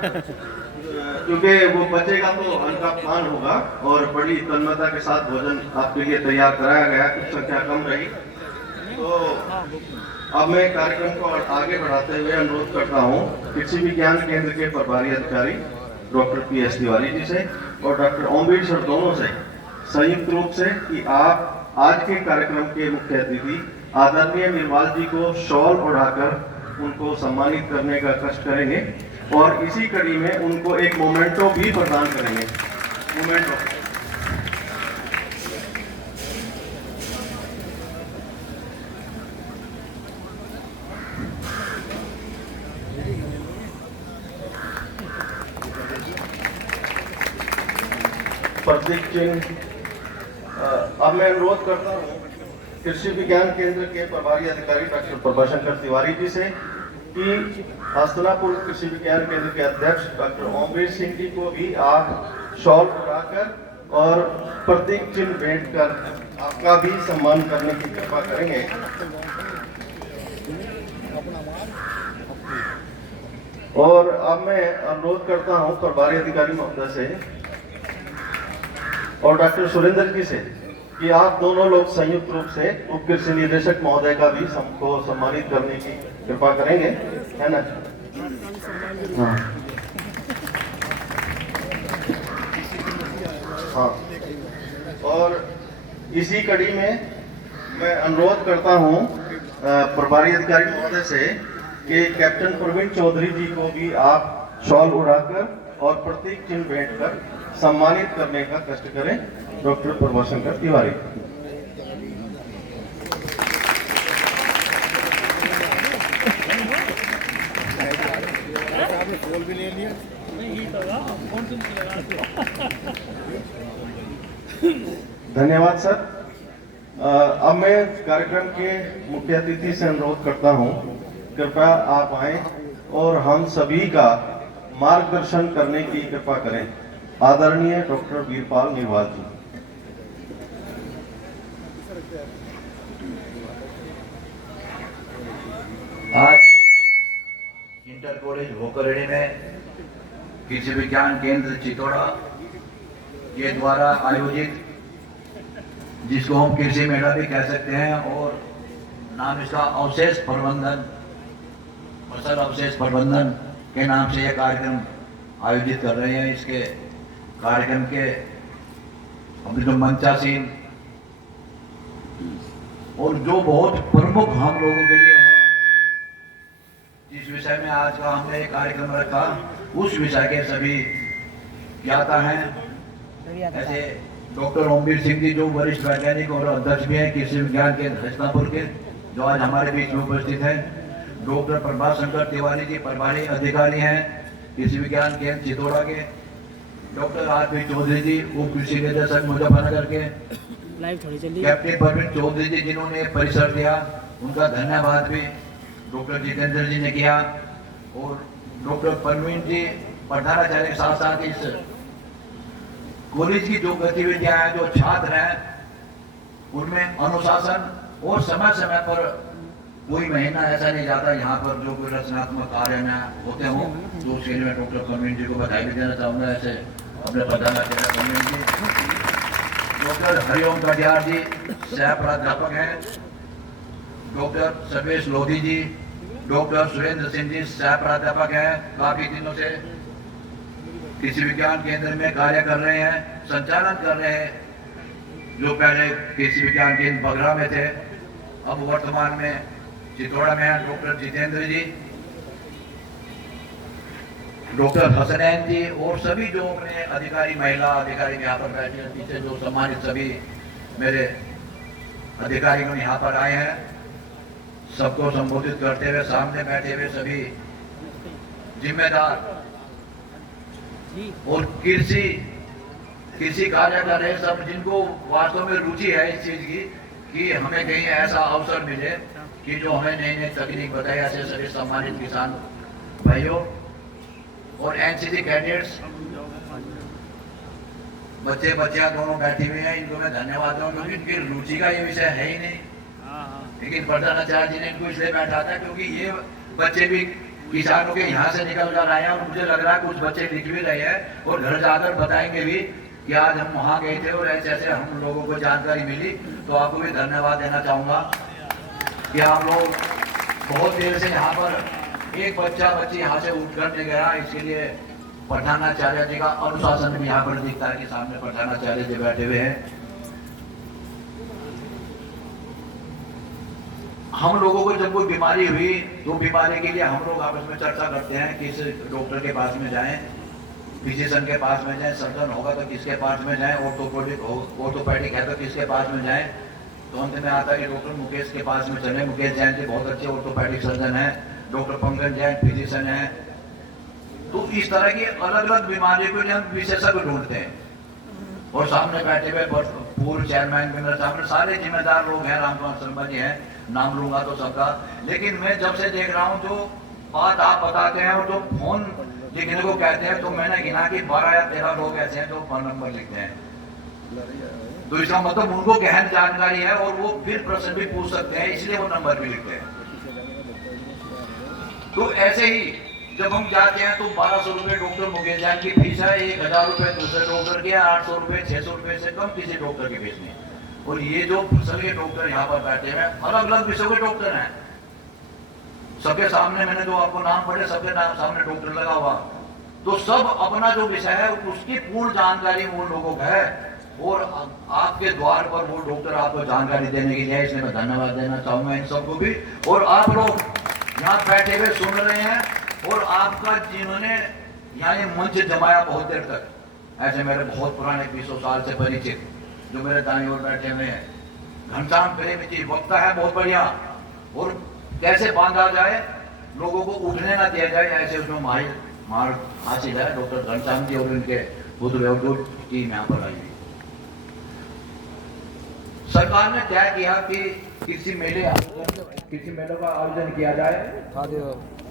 क्योंकि वो बचेगा तो अन्न का पान होगा और बड़ी तन्मयता के साथ भोजन आपके लिए तैयार कराया गया, कुछ संख्या कम रही। तो अब मैं कार्यक्रम को आगे बढ़ाते हुए अनुरोध करता हूँ कृषि विज्ञान केंद्र के प्रभारी अधिकारी डॉक्टर PS तिवारी जी से और डॉक्टर ओमवीर सर दोनों से संयुक्त रूप से कि आप आज के कार्यक्रम के मुख्य अतिथि आदरणीय निर्वाल जी को शॉल ओढ़ाकर उनको सम्मानित करने का कष्ट करेंगे और इसी कड़ी में उनको एक मोमेंटो भी प्रदान करेंगे। मोमेंटो। प्रतीक चिन्ह। अब मैं अनुरोध करता हूँ कृषि विज्ञान केंद्र के प्रभारी अधिकारी डॉक्टर प्रभाशंकर तिवारी जी से कि हस्तनापुर कृषि विज्ञान केंद्र के अध्यक्ष डॉक्टर ओमवीर सिंह जी को भी आप शॉल उठाकर और प्रतीक चिन्ह भेंट कर आपका भी सम्मान करने की कृपा करेंगे। और अब मैं अनुरोध करता हूं प्रभारी अधिकारी महोदय से और डॉक्टर सुरेंद्र जी से कि आप दोनों लोग संयुक्त रूप से उप कृषि निदेशक महोदय का भी सबको सम्मानित करने की कृपा करेंगे, है ना? हाँ हाँ। और इसी कड़ी में मैं अनुरोध करता हूँ प्रभारी अधिकारी महोदय से कि कैप्टन प्रवीण चौधरी जी को भी आप शॉल उड़ाकर और प्रतीक चिन्ह भेंट कर सम्मानित करने का कष्ट करें। डॉक्टर प्रभाशंकर तिवारी। धन्यवाद सर। अब मैं कार्यक्रम के मुख्य अतिथि से अनुरोध करता हूं, कृपया आप आए और हम सभी का मार्गदर्शन करने की कृपा करें। आदरणीय डॉक्टर वीरपाल निर्वाल जी। आज इंटर कॉलेज भोकरड़ी में कृषि विज्ञान केंद्र चितौड़ा के द्वारा आयोजित, जिसको हम कृषि मेला भी कह सकते हैं और नाम इसका अवशेष प्रबंधन, फसल अवशेष प्रबंधन के नाम से यह कार्यक्रम आयोजित कर रहे हैं। इसके कार्यक्रम के हम जो मंचासीन और जो बहुत प्रमुख हम लोगों के लिए है, जिस विषय में आज का हमने कार्यक्रम रखा, उस विषय के सभी ज्ञाता हैं। ऐसे डॉक्टर ओमवीर सिंह जी जो वरिष्ठ वैज्ञानिक और अध्यक्ष भी हैं कृषि विज्ञान केंद्र हस्तिनापुर के, जो आज हमारे बीच में उपस्थित हैं। डॉक्टर प्रभात शंकर तिवारी जी प्रभारी अधिकारी हैं कृषि विज्ञान केंद्र चितौड़ा के। Doctor RP. चौधरी जी उप कृषि निदेशक मुजफ्फरनगर के। कैप्टन परवीन चौधरी जी जिन्होंने परिसर दिया, उनका धन्यवाद भी डॉक्टर जितेंद्र जी ने किया। और डॉक्टर परवीन जी प्रधानाचार्य के साथ साथ इस कॉलेज की जो गतिविधियां हैं, जो छात्र हैं, उनमें अनुशासन और समय समय पर कोई महीना ऐसा नहीं जाता यहाँ पर जो कोई रचनात्मक कार्य में होते हों। तो उसके लिए मैं डॉक्टर परवीन जी को बधाई भी देना चाहूँगा। ऐसे अपने प्रधानाचार्य परवीन जी। डॉक्टर हरिओम कटियार जी सह प्राध्यापक हैं। डॉक्टर सर्वेश लोधी जी, डॉक्टर सुरेंद्र सिंह जी सह प्राध्यापक हैं, काफी दिनों से कृषि विज्ञान केंद्र में कार्य कर रहे हैं, संचालन कर रहे हैं। जो पहले कृषि विज्ञान केंद्र बगरा में थे, अब वर्तमान में चितौड़ा में हैं। डॉक्टर जितेंद्र जी, डॉक्टर हसनैन जी और सभी जो अपने अधिकारी, महिला अधिकारी यहाँ पर बैठे हैं, पीछे जो सम्मानित सभी मेरे अधिकारीगण यहाँ पर आए हैं, सबको संबोधित करते हुए सामने बैठे हुए सभी जिम्मेदार और कृषि कार्य कर रहे सब, जिनको वास्तव में रुचि है इस चीज की कि हमें कहीं ऐसा अवसर मिले कि जो हमें नई नई तकनीक बताए। ऐसे सभी सम्मानित किसान भाइयों और एनसीसी कैडेट्स, बच्चे बच्चियां दोनों बैठी हुई हैं, इनको मैं धन्यवाद दूं क्योंकि इनकी रुचि का ये विषय है ही नहीं। लेकिन प्रधानाचार्य जी ने इनको इसलिए बैठा था क्योंकि ये बच्चे भी किसानों के यहाँ से निकल कर आए हैं और मुझे लग रहा है कुछ बच्चे लिख भी रहे हैं और घर जाकर बताएंगे भी कि आज हम वहाँ गए थे और ऐसे ऐसे हम लोगों को जानकारी मिली। तो आपको भी धन्यवाद देना चाहूँगा कि आप लोग बहुत देर से यहाँ पर एक बच्ची यहाँ से उठ कर नहीं गया। इसके लिए प्रधानाचार्य जी का अनुशासन भी यहाँ पर दिखता है कि सामने प्रधानाचार्य जी बैठे हुए हैं। हम लोगों को जब कोई बीमारी हुई तो बीमारी के लिए हम लोग आपस में चर्चा करते हैं कि इस डॉक्टर के पास में जाएं, फिजिशियन के पास में जाएं, सर्जन होगा तो किसके पास में जाएं, ऑर्थोपेडिक है तो किसके पास में जाएं। तो अंत में आता है कि डॉक्टर मुकेश के पास में चले। मुकेश जैन जी बहुत अच्छे ऑर्थोपेडिक सर्जन है, डॉक्टर पंकज जैन फिजिशियन है। तो इस तरह की अलग अलग बीमारियों के लिए हम विशेषज्ञ ढूंढते हैं और सामने बैठे हुए पूर्व चेयरमैन मेरे सामने सारे जिम्मेदार लोग हैं। रामकुमार शर्मा जी हैं, नाम लूंगा तो सबका। लेकिन मैं जब से देख रहा हूँ जो बात आप बताते हैं और जो फोन लिखने को कहते हैं, तो मैंने गिना कि 12 या 13 लोग ऐसे हैं जो फोन नंबर लिखते हैं। तो इसका मतलब उनको गहन जानकारी है और वो फिर प्रश्न भी पूछ सकते हैं, इसलिए वो नंबर भी लिखते हैं। तो ऐसे ही जब हम जाते हैं तो 1200 रुपए डॉक्टर मुकेश जैन की फीस है, 1000 रुपए दूसरे डॉक्टर की, 800 रुपए 600 रुपए से कम किसी डॉक्टर की फीस नहीं। और ये जो फसल के डॉक्टर यहाँ पर बैठे हैं अलग अलग विषयों के डॉक्टर हैं। सबके सामने मैंने जो आपको नाम पढ़े, सबके सामने डॉक्टर लगा हुआ। तो सब अपना जो विषय है उसकी पूर्ण जानकारी वो लोगों को है और आपके द्वार पर वो डॉक्टर आपको जानकारी देने के लिए, इसलिए मैं धन्यवाद देना चाहूंगा इन सबको भी। और आप लोग यहाँ बैठे हुए सुन रहे हैं और आपका जिन्होंने यहाँ ये मंच जमाया बहुत देर तक, ऐसे मेरे बहुत पुराने 20 साल से परिचित जो मेरे दाएं ओर बैठे हुए हैं, घनश्याम प्रेमी जी वक्ता है बहुत बढ़िया। और कैसे बांधा जाए, लोगों को उठने ना दिया जाए, ऐसे उसमें मार हासिल है डॉक्टर घनश्याम जी और उनके बुद्ध टीम यहाँ पर आई हुई। सरकार ने तय किया कि कृषि मेले का आयोजन किया जाए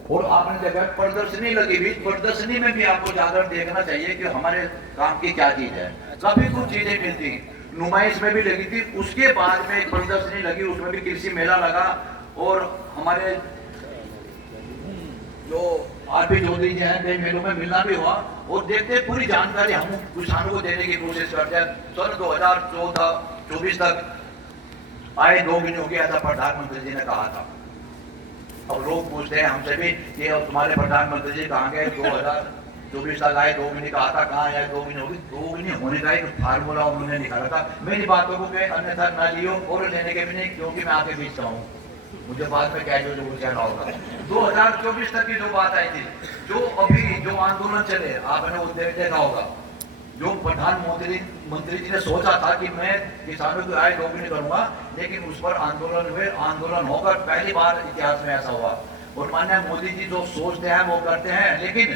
और आपने देखा प्रदर्शनी लगी हुई। प्रदर्शनी में भी आपको जाकर देखना चाहिए कि हमारे काम की क्या चीज है। काफी कुछ चीजें मिलती हैं, नुमाइश में भी लगी थी। उसके बाद में एक प्रदर्शनी लगी, उसमें भी कृषि मेला लगा और हमारे जो आर.पी. चौधरी जी हैं कई मेलों में मिलना भी हुआ। और देखते पूरी जानकारी हम किसानों को देने की कोशिश करते हैं। सन 2014-24 तक आए 2 महीने हो गए, ऐसा प्रधानमंत्री जी ने कहा था। अब लोग पूछते हैं हमसे भी कि तुम्हारे प्रधानमंत्री जी कहाँ गए, 2024 तक आए, 2 महीने कहा था, कहाँ आए, 2 महीने हो गए। 2 महीने होने का एक फार्मूला उन्होंने निकाला था। मेरी बातों को अन्यथा न लियो और लेने के भी नहीं, क्योंकि मैं आगे बीचता हूँ, मुझे बाद में क्या जो कहना होगा। 2024 तक की जो बात आई थी, जो अभी जो आंदोलन चले, आपने वो देखा होगा जो प्रधानमंत्री जी ने सोचा था कि मैं किसानों की आय दोगुनी करूंगा, लेकिन उस पर आंदोलन होकर पहली बार इतिहास में ऐसा हुआ। और माननीय मोदी जी जो सोचते हैं वो करते हैं, लेकिन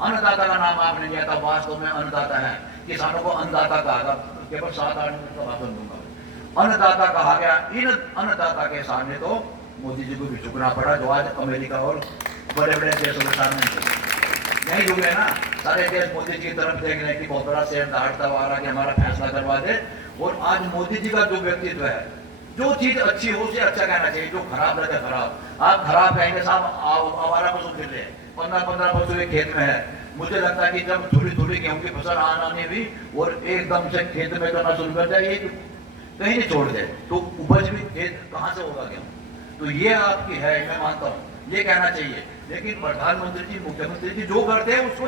अन्नदाता का नाम आपने लिया था, वास्तव में अन्नदाता है, किसानों को अन्नदाता कहा था। केवल 7-8 मिनट का भाषण दूंगा। अन्नदाता कहा गया, इन अन्नदाता के सामने तो मोदी जी को भी झुकना पड़ा, जो आज अमेरिका और बड़े बड़े देशों के सामने नहीं झुके ना। सारे देश मोदी जी की तरफ देख रहे हैं कि बहुत बड़ा शेर दहाड़ता हुआ आ रहा कि हमारा फैसला करवा दे। और आज मोदी जी का जो व्यक्तित्व है, जो चीज अच्छी हो उसे अच्छा कहना चाहिए, जो खराब लगे खराब। आप खराब कहेंगे साहब आवारा पशु फिर रहे 15-15 पशु एक खेत में है। मुझे लगता है कि जब थोड़ी गेहूं की फसल आने भी और एकदम से खेत में करना शुरू कर जाए, कहीं नहीं छोड़ दे तो उपज भी खेत कहाँ से होगा गेहूं। तो ये आपकी है, मैं मानता हूँ, ये कहना चाहिए। लेकिन प्रधानमंत्री जी, मुख्यमंत्री जी जो करते हैं उसको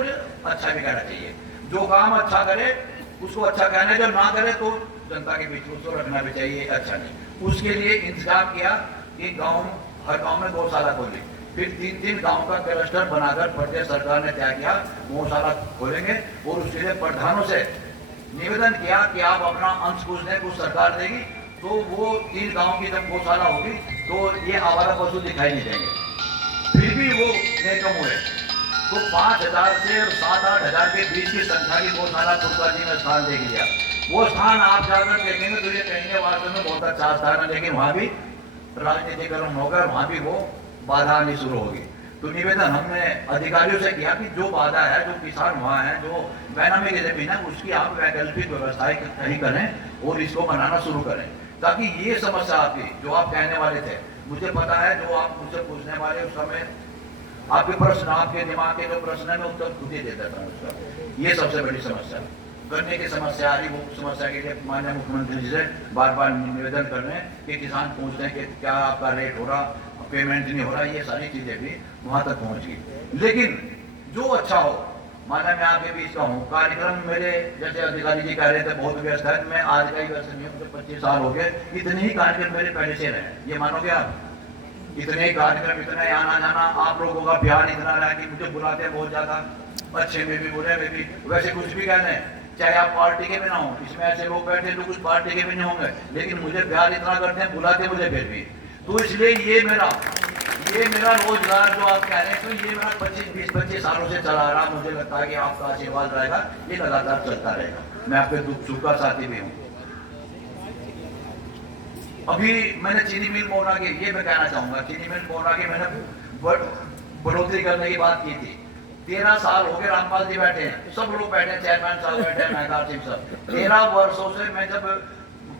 अच्छा भी कहना चाहिए। जो काम अच्छा करे उसको अच्छा कहना, जब ना करे तो जनता के बीच उसको रखना भी चाहिए अच्छा नहीं। उसके लिए इंतजाम किया कि हर गांव में गौशाला खोली। फिर 3 गांव का क्लस्टर बनाकर प्रदेश सरकार ने तय किया गौशाला खोलेंगे। और उसके लिए प्रधानों से निवेदन किया कि आप अपना अंश कुछ दें, कुछ सरकार देगी। तो वो 3 गांव की जब गौशाला होगी तो ये आवारा पशु दिखाई नहीं देंगे। फिर भी वो नहीं कम हुए, तो 5000 से 7-8 हजार के बीच की संख्या की गौशाला खुर्दा जी ने स्थान देख लिया। वो स्थान आप जाकर देखेंगे तो ये कहेंगे वास्तव में बहुत अच्छा स्थान है, लेकिन वहां भी राजनीतिकरण होगा, वहां भी वो बाधा आनी शुरू होगी। तो निवेदन हमने अधिकारियों से किया कि जो बाधा है, जो किसान वहाँ है, जो बैनामी की जमीन है, उसकी आप वैकल्पिक व्यवस्थाएं कहीं करें और इसको बनाना शुरू करें, ताकि ये समस्या आपकी जो आप कहने वाले थे, मुझे पता है जो आप मुझसे पूछने वाले उस समय आपके प्रश्न, आपके दिमाग के जो प्रश्न है मैं उत्तर खुद ही दे देता हूँ उसका। ये सबसे बड़ी समस्या करने की समस्या आ रही, वो समस्या के लिए माननीय मुख्यमंत्री जी से बार बार निवेदन कर रहे हैं कि किसान पूछते हैं कि क्या आपका रेट हो रहा, पेमेंट नहीं हो रहा, ये सारी चीजें भी वहां तक पहुंच गई। लेकिन जो अच्छा हो, माना मैं आपके बीच का हूँ, कार्यक्रम मेरे जैसे अधिकारी जी कह रहे थे बहुत व्यस्त है, मैं आज का ही व्यस्त नहीं हूँ, 25 साल हो गए, इतने ही कार्यक्रम मेरे पहले से रहे, ये मानोगे आप? इतने ही कार्यक्रम, इतना ही आना जाना, आप लोगों का प्यार इतना रहा कि मुझे बुलाते हैं बहुत ज्यादा, अच्छे में भी बुरे में भी, वैसे कुछ भी कहने, चाहे आप पार्टी के भी ना हो, इसमें ऐसे लोग बैठे जो कुछ पार्टी के भी नहीं होंगे, लेकिन मुझे प्यार इतना करते हैं, बुलाते मुझे फिर भी। तो इसलिए ये मेरा रोजगार जो आप कह रहे हैं, तो ये मेरा 20-25 सालों से चला रहा, मुझे लगता है कि आपका आशीर्वाद रहेगा, ये लगातार चलता रहेगा। मैं आपके दुख सुख का साथी भी हूँ। अभी मैंने चीनी मिल मोहना की, ये मैं कहना चाहूंगा, चीनी मिल मोहना की मैंने बढ़ोतरी करने की बात की थी। 13 साल हो गए, रामपाल जी बैठे हैं, सब लोग बैठे हैं, चेयरमैन साहब बैठे हैं, महकार सिंह साहब, 13 वर्षों से मैं जब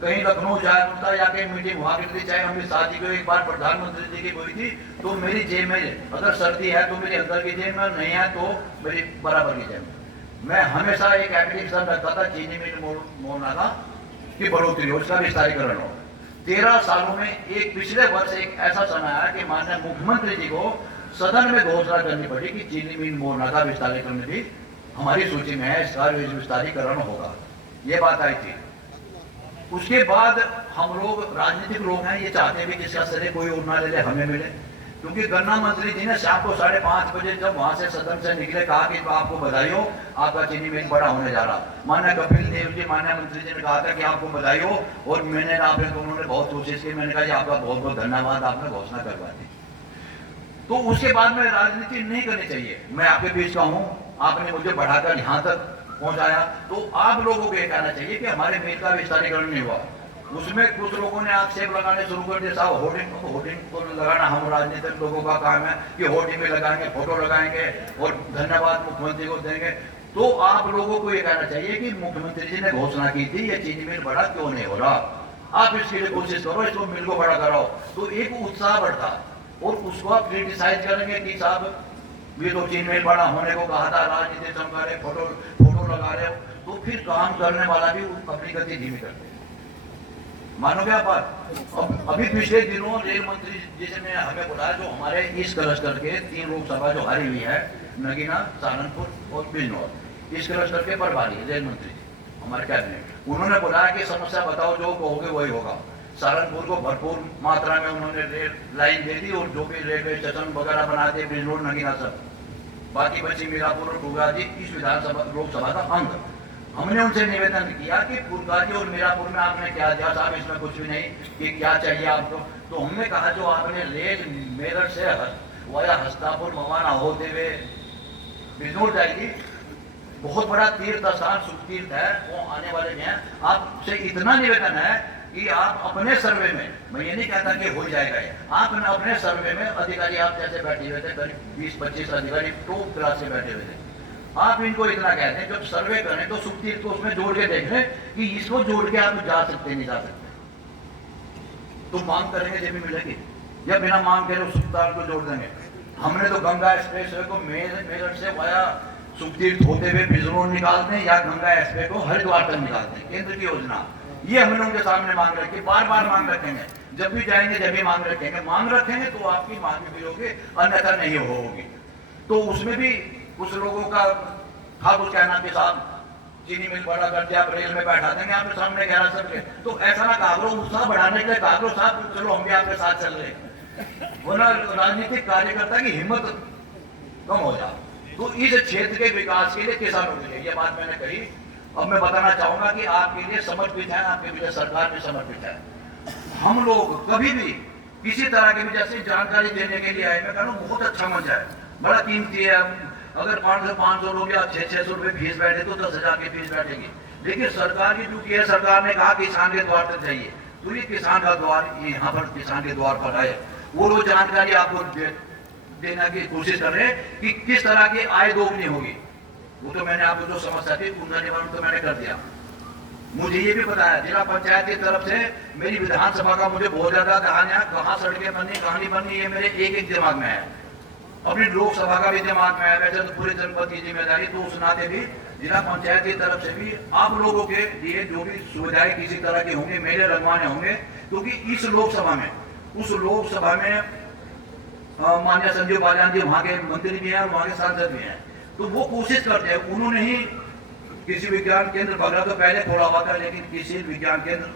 कहीं लखनऊ जाया करता या कहीं मीटिंग हुआ करती, चाहे अमित शाह जी को एक बार प्रधानमंत्री जी की हुई थी, तो मेरी जेब में अगर सर्दी है तो मेरे अंदर की जेब में, नहीं है तो मेरी बराबर की जेब में। मैं हमेशा एक एप्लीकेशन रखता था चीनी मिल मोहना का कि बढ़ोतरी हो, उसका विस्तारीकरण हो। 13 सालों में एक पिछले वर्ष एक ऐसा समय आया कि माननीय मुख्यमंत्री जी को सदन में घोषणा करनी पड़ी कि चीनी मिल मोहना का विस्तारीकरण भी हमारी सूची में है, इसका विस्तारीकरण होगा, ये बात आई थी। उसके बाद हम लोग राजनीतिक लोग हैं, ये चाहते भी कि इसका श्रेय कोई और ना ले ले, हमें मिले, क्योंकि गन्ना मंत्री जी ने शाम को 5:30 बजे जब वहां से सदन से निकले, कहा कि आपको बधाई हो, आपका चीनी मिल बड़ा होने जा रहा। माननीय कपिल देव जी, माननीय मंत्री जी ने कहा था कि आपको बधाई हो, और मैंने आपने दोनों ने बहुत कोशिश की, मैंने कहा जी आपका बहुत बहुत धन्यवाद, आपने घोषणा करवा दी। तो उसके बाद में राजनीति नहीं करनी चाहिए। मैं आपके बीच का हूँ, आपने मुझे बढ़ाकर यहाँ तक पहुंचाया, तो आप लोगों को ये कहना चाहिए कि हमारे मिल का विस्तारीकरण नहीं हुआ। उसमें कुछ लोगों ने आक्षेप लगाने शुरू कर दिया, साहब होर्डिंग को लगाना हम राजनीतिक लोगों का काम है कि होर्डिंग में लगाएंगे, फोटो लगाएंगे और धन्यवाद मुख्यमंत्री को देंगे। तो आप लोगों को ये कहना चाहिए कि मुख्यमंत्री जी ने घोषणा की थी, ये चीनी मिल बड़ा क्यों नहीं हो रहा, आप इसके लिए कोशिश करो, इसको मिल को बड़ा कराओ, तो एक उत्साह बढ़ता। और उसको आप क्रिटिसाइज करेंगे कि साहब ये तो चीन में बड़ा होने को कहा था, राजनीति चमका रहे, फोटो लगा रहे हो, तो फिर काम करने वाला भी अपनी गति धीमी करते हैं। मानोगे आप बात? अभी पिछले दिनों रेल मंत्री जी ने हमें बुलाया, जो हमारे इस क्लस्टर के 3 लोकसभा जो हारी हुई है, नगीना, सहारनपुर और बिजनौर, इस क्लस्टर के प्रभारी रेल मंत्री जी हमारे कैबिनेट, उन्होंने बुलाया कि समस्या बताओ, जो कहोगे वही होगा। सहारनपुर को भरपूर मात्रा में उन्होंने रेल लाइन दे दी, और जो भी रेलवे स्टेशन वगैरह बना दिए, बिजनौर, नगीना सब, बाकी बची मीरापुर और डूगरा जी इस विधानसभा लोकसभा का अंग। हमने उनसे निवेदन किया कि फुलगाजी और मीरापुर में आपने क्या दिया साहब, इसमें कुछ भी नहीं, कि क्या चाहिए आपको। तो हमने कहा जो आपने रेल मेरठ से वाया हस्तापुर मवाना होते हुए बिजनौर जाएगी, बहुत बड़ा तीर्थ स्थान सुख तीर्थ है, वो आने वाले हैं। आपसे इतना निवेदन है कि आप अपने सर्वे में, मैं ये नहीं कहता कि हो जाएगा ये, आप अपने सर्वे में अधिकारी, आप जैसे बैठे हुए थे करीब 20-25 अधिकारी टॉप क्लास से बैठे हुए थे, आप इनको इतना कहते हैं जब सर्वे करें तो सुख तीर्थ को उसमें जोड़ के देख लें कि इसको जोड़ के आप जा सकते नहीं जा सकते। तो मांग करेंगे जब भी मिलेगी, या बिना मांग करे उस सुखताल को जोड़ देंगे। हमने तो गंगा एक्सप्रेसवे को मेरठ से वाया सुख तीर्थ होते हुए बिजनौर निकालते हैं, या गंगा एक्सप्रेस को हरिद्वार तक निकालते हैं, केंद्र की योजना। ये हमने उनके सामने मांग रखी, बार बार मांग रखेंगे, जब भी जाएंगे जब भी मांग रखेंगे। मांग रखेंगे तो आपकी मांग भी होगी, अन्यथा नहीं होगी। तो उसमें भी कुछ लोगों का था कुछ कहना कि साहब चीनी मिल बड़ा कर दिया, रेल में बैठा देंगे आपके सामने कह रहा सबके, तो ऐसा ना कागरो, उत्साह बढ़ाने के लिए कागरो साहब चलो हम भी आपके साथ चल रहे, वरना राजनीतिक कार्यकर्ता की हिम्मत कम हो जाए। तो इस क्षेत्र के विकास के लिए किसानों के लिए ये बात मैंने कही। अब मैं बताना चाहूंगा कि आपके लिए समर्पित है, आपके लिए सरकार भी समर्पित है। हम लोग कभी भी किसी तरह की भी जैसे जानकारी देने के लिए आए, मैं कह रहा हूँ बहुत अच्छा मंच है, बड़ा कीमती है। अगर 500 लोग या 600 रुपए फीस बैठे तो 10,000 की फीस बैठेगी, लेकिन सरकार की ड्यूटी है, सरकार ने कहा किसान के द्वार तक जाइए, तो ये किसान का द्वार यहाँ पर किसान के द्वार पर आए, वो जानकारी आपको देने की कोशिश कर रहे हैं कि किस तरह की आय दोगुनी होगी। वो तो मैंने आपको जो समस्या थी उनका निवारण तो मैंने कर दिया। मुझे ये भी पता है जिला पंचायत की तरफ से मेरी विधानसभा का मुझे बहुत ज्यादा ध्यान है, कहाँ सड़कें बननी कहाँ नहीं बननी, ये मेरे एक दिमाग में है, अपनी लोकसभा का भी दिमाग में है। वैसे तो पूरे जनपद की जिम्मेदारी, तो उस नाते भी जिला पंचायत की तरफ से भी आप लोगों के लिए जो भी सुविधाएं किसी तरह की होंगी मेरे लगवाने होंगे, क्योंकि इस लोकसभा में, उस लोकसभा में माननीय संजीव बालियान जी वहाँ के मंत्री भी हैं और वहाँ के सांसद भी हैं, तो वो कोशिश करते हैं। उन्होंने ही कृषि विज्ञान केंद्र बगरा तो पहले खोला हुआ था, लेकिन कृषि विज्ञान केंद्र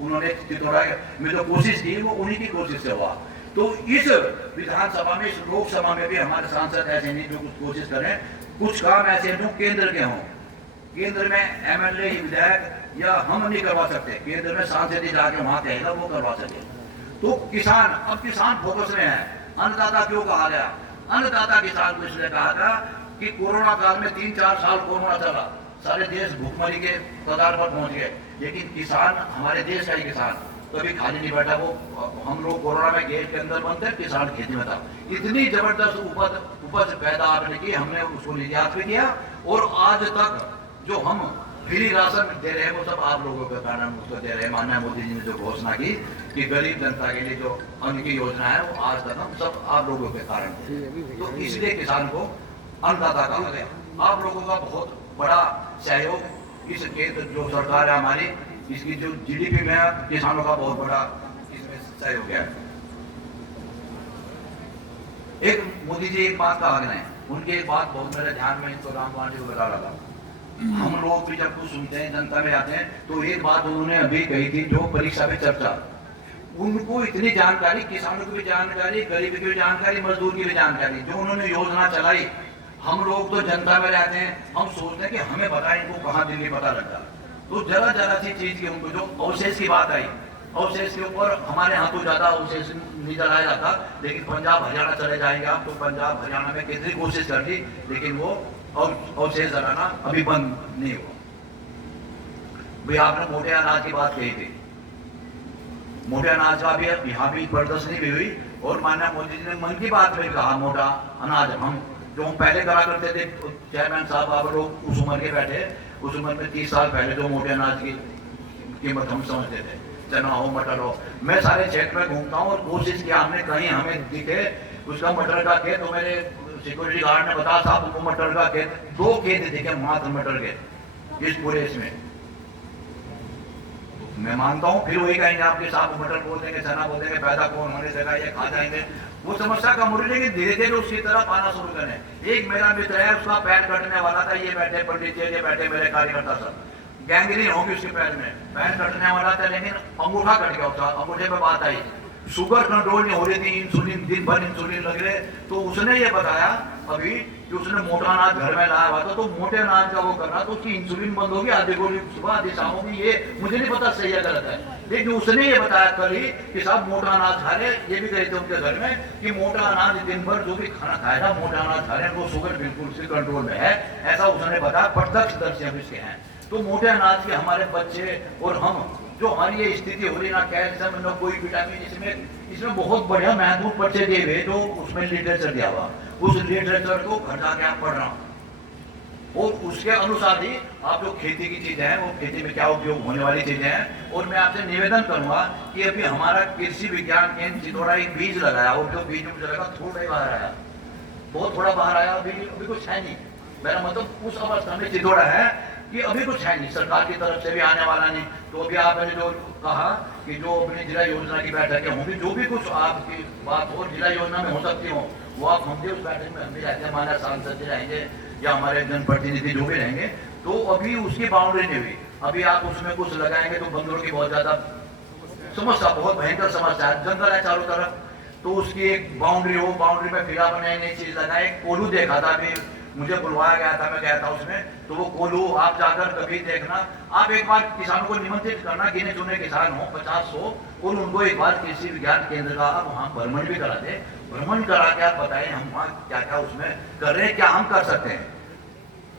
उन्होंने चितौरा में जो कोशिश की वो उन्हीं की कोशिश से हुआ। तो इस विधानसभा में, इस लोकसभा में भी हमारे सांसद ऐसे नहीं जो कुछ कोशिश करें, कुछ काम ऐसे हैं जो केंद्र के हों। केंद्र में एमएलए विधायक या हम नहीं करवा सकते, केंद्र में सांसद ही जाके वहां कहेगा वो करवा सके। तो किसान, अब किसान फोकस में है। अन्नदाता क्यों कहा गया? अन्नदाता किसान को इसलिए कहा था कि कोरोना काल में 3-4 साल कोरोना चला, सारे देश भूखमरी के कगार पर पहुंच गए, लेकिन किसान, हमारे देश का ही किसान कभी खाली नहीं बैठा। वो हम लोग कोरोना में गेट के अंदर बंद थे, किसान खेती में था। इतनी जबरदस्त उपज पैदा आपने की, हमने उसको निर्यात भी किया, और आज तक जो हम फ्री राशन दे रहे हैं वो सब आप लोगों के कारण उसको दे रहे हैं। माननीय मोदी जी ने जो घोषणा की कि गरीब जनता के लिए जो अन्न की योजना है वो आज तक हम सब आप लोगों के कारण थे। तो इसलिए किसान को अन्नदाता कहा गया। आप लोगों का बहुत बड़ा सहयोग, इस केंद्र जो सरकार है हमारी, इसकी जो जीडीपी में किसानों का बहुत बड़ा इसमें सहयोग है। एक मोदी जी एक बात कहा गया, उनकी एक बात बहुत मेरे ध्यान में, इसको रामकुमार जी को बता रहा था। हम लोग भी जब कुछ सुनते हैं, जनता में आते हैं, तो एक बात उन्होंने अभी कही थी जो परीक्षा पे चर्चा, उनको इतनी जानकारी, किसानों की भी जानकारी, गरीब की भी जानकारी, मजदूर की भी जानकारी, जो उन्होंने योजना चलाई। हम लोग तो जनता में रहते हैं, हम सोचते हैं कि हमें पता है, इनको कहाँ दिल्ली पता लगता। तो जरा सी चीज की उनको जो अवशेष की बात आई, अवशेष के ऊपर हमारे यहाँ तो ज्यादा अवशेष नहीं जलाया जाता, लेकिन पंजाब हरियाणा चले जाएंगे आप, तो पंजाब हरियाणा में कितनी कोशिश कर दी, लेकिन वो अवशेष जलाना अभी बंद नहीं हुआ। भाई आपने मोटे अनाज की बात कही थी, मोटे अनाज का भी यहाँ भी प्रदर्शनी भी हुई, और माननीय मोदी जी ने मन की बात में कहा मोटा अनाज हम जो हम पहले करा करते थे, चेयरमैन साहब आप लोग उस उम्र के बैठे, उस उम्र में 30 साल पहले जो मोटे अनाज की कीमत हम समझते थे, चना हो मटर हो। मैं सारे क्षेत्र में घूमता हूँ और कोशिश किया हमने, कहीं हमें दिखे उसका मटर का खेत, तो मेरे सिक्योरिटी गार्ड ने बताया साहब वो मटर का खेत, 2 खेत दिखे मात्र मटर के इस पूरे इसमें। मैं मानता हूँ फिर वही कहेंगे आपके साहब मटर बोल देंगे, चना बोल देंगे, पैदा कौन होने देगा, ये खा जाएंगे, वो समस्या कम हो रही, लेकिन धीरे धीरे उसकी तरफ आना शुरू करें। एक मेरा मित्र है, उसका पैर कटने वाला था, ये बैठे पंडित जी, ये बैठे मेरे कार्यकर्ता सब, गैंग्रीन होगी उसके पैर में, पैर कटने वाला था, लेकिन अंगूठा कट गया उसका, अंगूठे पे बात आई, शुगर कंट्रोल नहीं हो रही थी, इंसुलिन दिन भर इंसुलिन लग रहे, तो उसने ये बताया अभी कि उसने मोटा अनाज घर में लाया हुआ था, तो मोटे अनाज का वो कर रहा, तो उसकी इंसुलिन बंद होगी, आधी गोली सुबह आधी शाम होगी। ये मुझे नहीं पता सही है गलत है, लेकिन उसने ये बताया कल ही कि साहब मोटा अनाज खा रहे, ये भी कहे थे उनके घर में कि मोटा अनाज दिन भर जो भी खाना खाएगा मोटा अनाज खा रहे हैं, वो शुगर बिल्कुल से कंट्रोल में है, ऐसा उसने बताया। प्रत्यक्षदर्शी हम इसके हैं। तो मोटे अनाज के हमारे बच्चे और हम जो हमारी ये स्थिति हो रही ना, कैल्शियम न कोई विटामिन, इसमें बहुत बढ़िया महत्वपूर्ण पर्चे दिए हुए जो उसमें लिटरेचर दिया हुआ, उस लिटरेचर को घर जाके आप पढ़ रहा हूँ और उसके अनुसार ही आप जो खेती की चीजें हैं वो खेती में क्या उपयोग होने वाली चीजें हैं। और मैं आपसे निवेदन करूंगा कि अभी हमारा कृषि विज्ञान केंद्र चितौड़ा एक बीज लगाया, वो जो बीज मुझे लगा थोड़ा ही बाहर आया, बहुत थोड़ा बाहर आया, अभी कुछ है नहीं। मेरा मतलब उस अवस्था में चितौड़ा है कि अभी कुछ है नहीं, सरकार की तरफ से भी आने वाला नहीं। तो अभी आपने जो कहा कि जो अपनी जिला योजना की बैठकें होंगी, जो भी कुछ आपकी बात हो जिला योजना में हो सकती हो, वो आप होंगे उस बैठक में, हम भी रहते हैं, हमारे सांसद जी रहेंगे या हमारे जनप्रतिनिधि जो भी रहेंगे। तो अभी उसकी बाउंड्री नहीं हुई, अभी आप उसमें कुछ लगाएंगे तो बंदरों की बहुत ज्यादा समस्या, बहुत भयंकर समस्या है, जंगल है चारों तरफ, तो उसकी एक बाउंड्री हो, बाउंड्री में फिर आप नई नई चीज लगाए। कोलू देखा था, अभी मुझे बुलवाया गया था, मैं गया था उसमें, तो वो कोलू आप जाकर कभी देखना, आप एक बार किसानों को निमंत्रित करना, गिने चुने किसान हो 50-100, और उनको एक बार कृषि विज्ञान केंद्र का आप वहाँ भ्रमण भी करा दे, भ्रमण करा के आप बताएं हम वहाँ क्या क्या उसमें कर रहे हैं, क्या हम कर सकते हैं।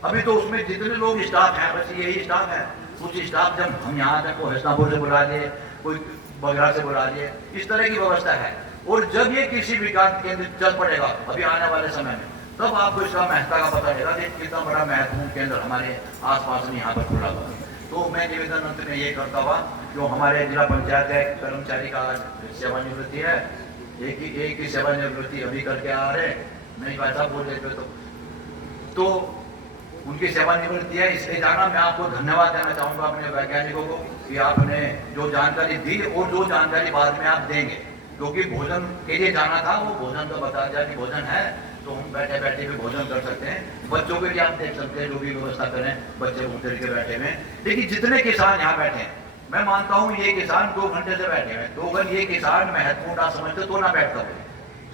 अभी तो उसमें जितने लोग स्टाफ हैं बस यही स्टाफ है, कुछ स्टाफ जब हम यहाँ तक को हस्तापुर से बुला लिए, कोई बगरा से बुला लिए, इस तरह की व्यवस्था है। और जब ये कृषि विज्ञान केंद्र चल पड़ेगा अभी आने वाले समय में, तब आपको इसका महत्ता का पता चलेगा कि कितना बड़ा महत्वपूर्ण केंद्र हमारे आसपास में यहाँ पर खुला हुआ। तो मैं निवेदन अंत में ये करता हुआ, जो हमारे जिला पंचायत के कर्मचारी का सेवानिवृत्ति है, एक ही सेवानिवृत्ति अभी करके आ रहे, नहीं पैसा बोल देते तो उनकी सेवानिवृत्ति है, इसलिए जाना। मैं आपको धन्यवाद देना चाहूँगा अपने वैज्ञानिकों को कि आपने जो जानकारी दी और जो जानकारी बाद में आप देंगे, क्योंकि भोजन के लिए जाना था, वो भोजन का बता दिया कि भोजन है तो हम बैठे बैठे भी भोजन कर सकते हैं। बच्चों के लिए आप देख सकते हैं, जो भी व्यवस्था करें, बच्चे घूमते के बैठे हुए। लेकिन जितने किसान यहाँ बैठे हैं, मैं मानता हूँ ये किसान 2 घंटे से बैठे हैं, तो अगर ये किसान महत्वपूर्ण ना समझते तो ना बैठता है,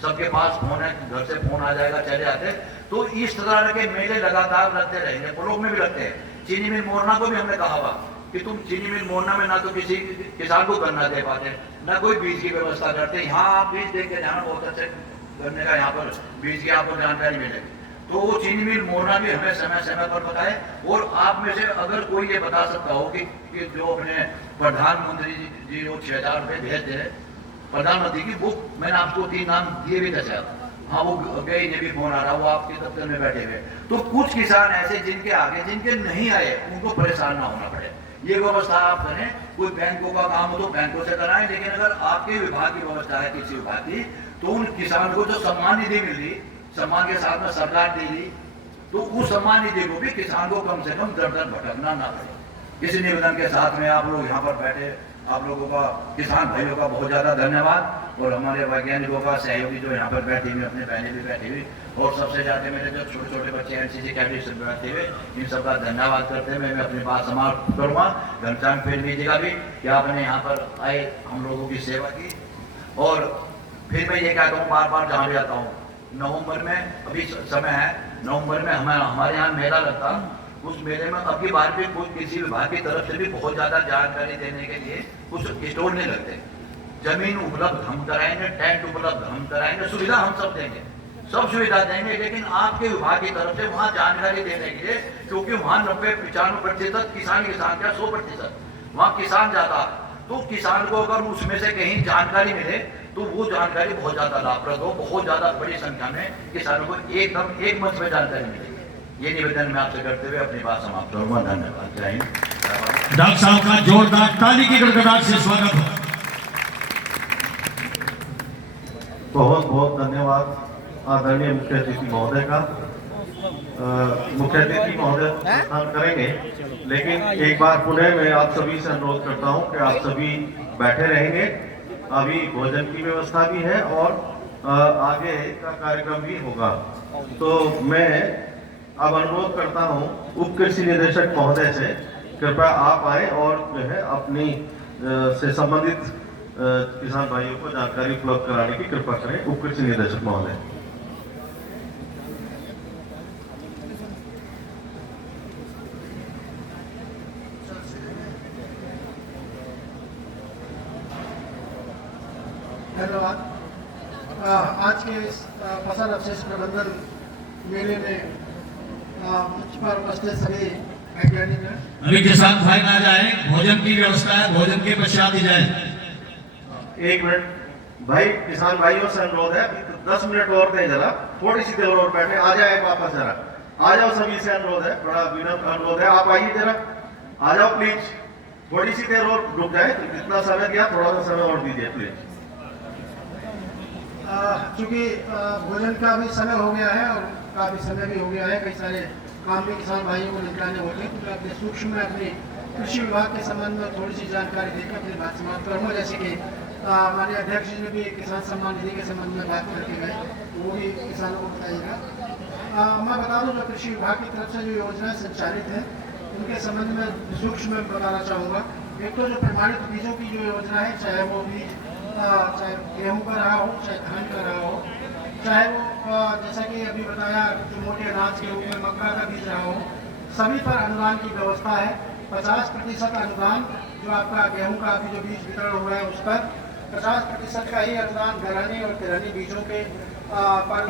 सबके पास फोन है, घर से फोन आ जाएगा, चले जाते। तो इस तरह के मेले लगातार लगते रहेंगे, ब्लॉक में भी लगते हैं। चीनी मिल मोरना को भी हमने कहा हुआ कि तुम चीनी मिल मोरना में ना तो किसी किसान को गन्ना दे पाते, ना कोई बीज की व्यवस्था करते, यहाँ आप बीज देख के जाना, बहुत अच्छे गन्ने का यहाँ पर बीज की आपको जानकारी मिलेगी। तो वो चीनी मिल मोरना भी हमें समय समय पर बताए। और आप में से अगर कोई ये बता सकता हो कि जो अपने प्रधानमंत्री जी जो 6,000 रुपये भेज दे प्रधानमंत्री की बुक, मैंने आपको 3 नाम दिए भी था शायद, हाँ वो गए, ये भी फोन आ रहा, वो आपके दफ्तर में बैठे हुए। तो कुछ किसान ऐसे जिनके आगे जिनके नहीं आए, उनको परेशान ना होना पड़े, ये व्यवस्था आप करें। कोई बैंकों का काम हो तो बैंकों से कराएं, लेकिन अगर आपके विभाग की व्यवस्था है किसी विभाग की, तो उन किसान को जो सम्मान निधि मिल रही, सम्मान के साथ में सरकार दे रही, तो उस सम्मान निधि को भी किसान को कम से कम दर दर भटकना ना पड़े। इस निवेदन के साथ में आप लोग यहाँ पर बैठे, आप लोगों का, किसान भाइयों का बहुत ज्यादा धन्यवाद, और हमारे वैज्ञानिकों का सहयोगी जो यहाँ पर बैठी हुई, अपने बहनें भी बैठी हुई, और सबसे ज्यादा मेरे जो छोटे छोटे बच्चे एनसीसी कैडेट से बैठे हुए, इन सबका धन्यवाद करते हुए मैं अपनी बात समाप्त करूँगा। घनश्याम फिर लीजिएगा भी कि आपने यहाँ पर आए, हम लोगों की सेवा की। और फिर मैं ये कहता हूँ, बार बार जहाँ भी आता हूँ, नवंबर में अभी समय है, नवंबर में हमारे यहाँ मेला लगता, उस मेले में अब की बार भी कुछ किसी विभाग की तरफ से भी बहुत ज्यादा जानकारी देने के लिए कुछ स्टोर नहीं लगते। जमीन उपलब्ध हम कराएंगे, टेंट उपलब्ध हम कराएंगे, सुविधा हम सब देंगे, सब सुविधा देंगे, लेकिन आपके विभाग की तरफ से वहाँ जानकारी देने के लिए, क्योंकि वहाँ 90-95% किसान क्या 100% वहाँ किसान जाता, तो किसान को अगर उसमें से कहीं जानकारी मिले तो वो जानकारी बहुत ज्यादा लाभप्रद हो, बहुत ज्यादा बड़ी संख्या में किसानों को एकदम एक मंच में जानकारी मिलेगी। ये निवेदन मैं आपसे करते हुए अपनी बात समाप्त करूंगा। धन्यवाद। जय हिंद। डॉक्टर साहब का जोरदार ताली की गड़गड़ाहट से स्वागत हो। बहुत बहुत धन्यवाद आदरणीय मुख्य अतिथि महोदय का। मुख्य अतिथि महोदय प्रस्थान करेंगे, लेकिन एक बार पुनः मैं आप सभी से अनुरोध करता हूं कि आप सभी बैठे रहेंगे। अभी भोजन की व्यवस्था भी है और आगे का कार्यक्रम भी होगा। तो मैं अब अनुरोध करता हूं उप कृषि निदेशक महोदय से, कृपया आप आए और जो है अपनी से संबंधित किसान भाइयों को जानकारी उपलब्ध कराने की कृपा करें। उप कृषि निदेशक महोदय। धन्यवाद। आज के इस फसल अवशेष प्रबंधन मेले में मंच पर उपस्थित सभी वैज्ञानिक हैं। अभी किसान भाई ना जाए, भोजन की व्यवस्था है, भोजन के पश्चात ही जाए। एक मिनट भाई, किसान भाइयों से अनुरोध है, 10 मिनट और दें जरा, थोड़ी सी देर और बैठे, आ जाए वापस जरा, आ जाओ, सभी से अनुरोध है, बड़ा विनम्र अनुरोध है, आप आइए जरा, आ जाओ प्लीज, थोड़ी सी देर और रुक जाए, जितना समय दिया थोड़ा सा समय और दीजिए प्लीज। चूँकि भोजन का भी समय हो गया है और काफ़ी समय भी हो गया है, कई सारे काम भी किसान भाइयों को निपटाने होते हैं, तो मैं अपने सूक्ष्म में अपने कृषि विभाग के संबंध में थोड़ी सी जानकारी देकर अपनी बात समाप्त करूँगा। जैसे कि हमारे अध्यक्ष जी ने भी किसान सम्मान निधि के संबंध में बात करके गए, वो भी किसानों को बताइएगा। मैं बता दूँ, जो कृषि विभाग की तरफ से जो योजनाएं संचालित है उनके संबंध में सूक्ष्म में बताना चाहूँगा। एक तो जो प्रमाणित बीजों की जो योजना है, चाहे वो बीज चाहे गेहूँ का रहा हो, चाहे धान का रहा हो, चाहे वो जैसा कि अभी बताया जो मोटे अनाज के रूप में मक्का का बीज रहा हो, सभी पर अनुदान की व्यवस्था है। 50% अनुदान जो आपका गेहूं का अभी जो बीज वितरण हुआ है उस पर 50% का ही अनुदान दलहनी और तिलहनी बीजों के पर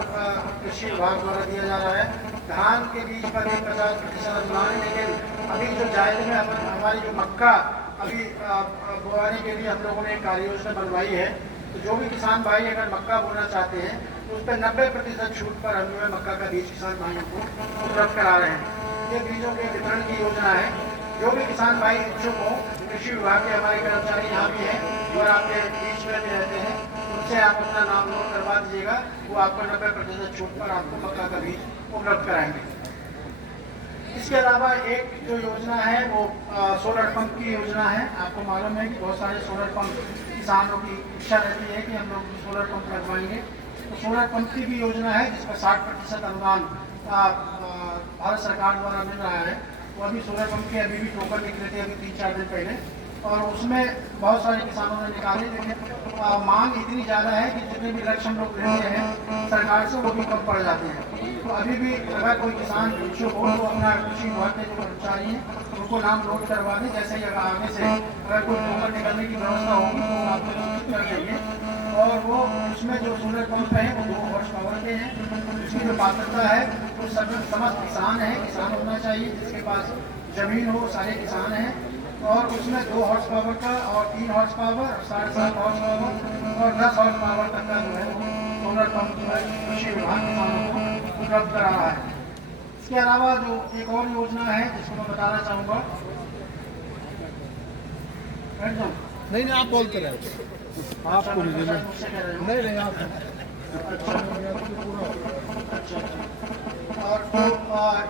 कृषि विभाग द्वारा दिया जा रहा है। धान के बीज पर भी 50% अनुदान है, लेकिन अभी जो जायद में हमारी जो मक्का अभी बोआने के लिए हम लोगों ने एक कार्य योजना बनवाई है, तो जो भी किसान भाई अगर मक्का बोना चाहते हैं तो उस पर 90% छूट पर हम जो है मक्का का बीज किसान भाइयों को उपलब्ध करा रहे हैं। ये बीजों के वितरण की योजना है। जो भी किसान भाई इच्छुक हो, कृषि विभाग के हमारे कर्मचारी यहाँ भी हैं और आपके बीच में भी रहते हैं, उनसे आप अपना नाम नोट करवा दीजिएगा, वो आपको 90% छूट पर आपको मक्का का बीज उपलब्ध कराएंगे। इसके अलावा एक जो योजना है वो सोलर पंप की योजना है। आपको मालूम है कि बहुत सारे सोलर पंप किसानों की इच्छा रहती है कि हम लोग सोलर पंप लगवाएंगे, तो सोलर पंप की भी योजना है जिसका 60% अनुदान भारत सरकार द्वारा मिल रहा है। वो अभी सोलर पंप के अभी भी टोकन निकले थे अभी 3-4 दिन पहले, और उसमें बहुत सारे किसानों ने निकाले, लेकिन मांग इतनी ज़्यादा है कि जितने भी लक्ष्य हम लोग लेते हैं सरकार से वो भी कम पड़ जाते हैं। तो अभी भी अगर कोई किसान इच्छुक हो तो अपना कृषि विभाग के जो कर्मचारी हैं उनको नाम नोट करवा दें। जैसे ही अगर आगे से अगर कोई टोकन निकलने की व्यवस्था होगी तो आपको सूचित कर देंगे। और वो उसमें जो सोलर पंप है वो 2 हॉर्स पावर के हैं, उसकी जो पात्रता है वो समस्त किसान है, किसान होना चाहिए जिसके पास जमीन हो, सारे किसान हैं, और उसमें 2 हॉर्स पावर का और 3 हॉर्स पावर और 7.5 हॉर्स पावर और 10 हॉर्स पावर तक का जो है वो सोलर पंप जो है कृषि विभाग किसानों को उपलब्ध करा रहा है। इसके अलावा जो एक और योजना है जिसको मैं बताना चाहूँगा, नहीं आप बोलते रहे, आपको नहीं आप और तो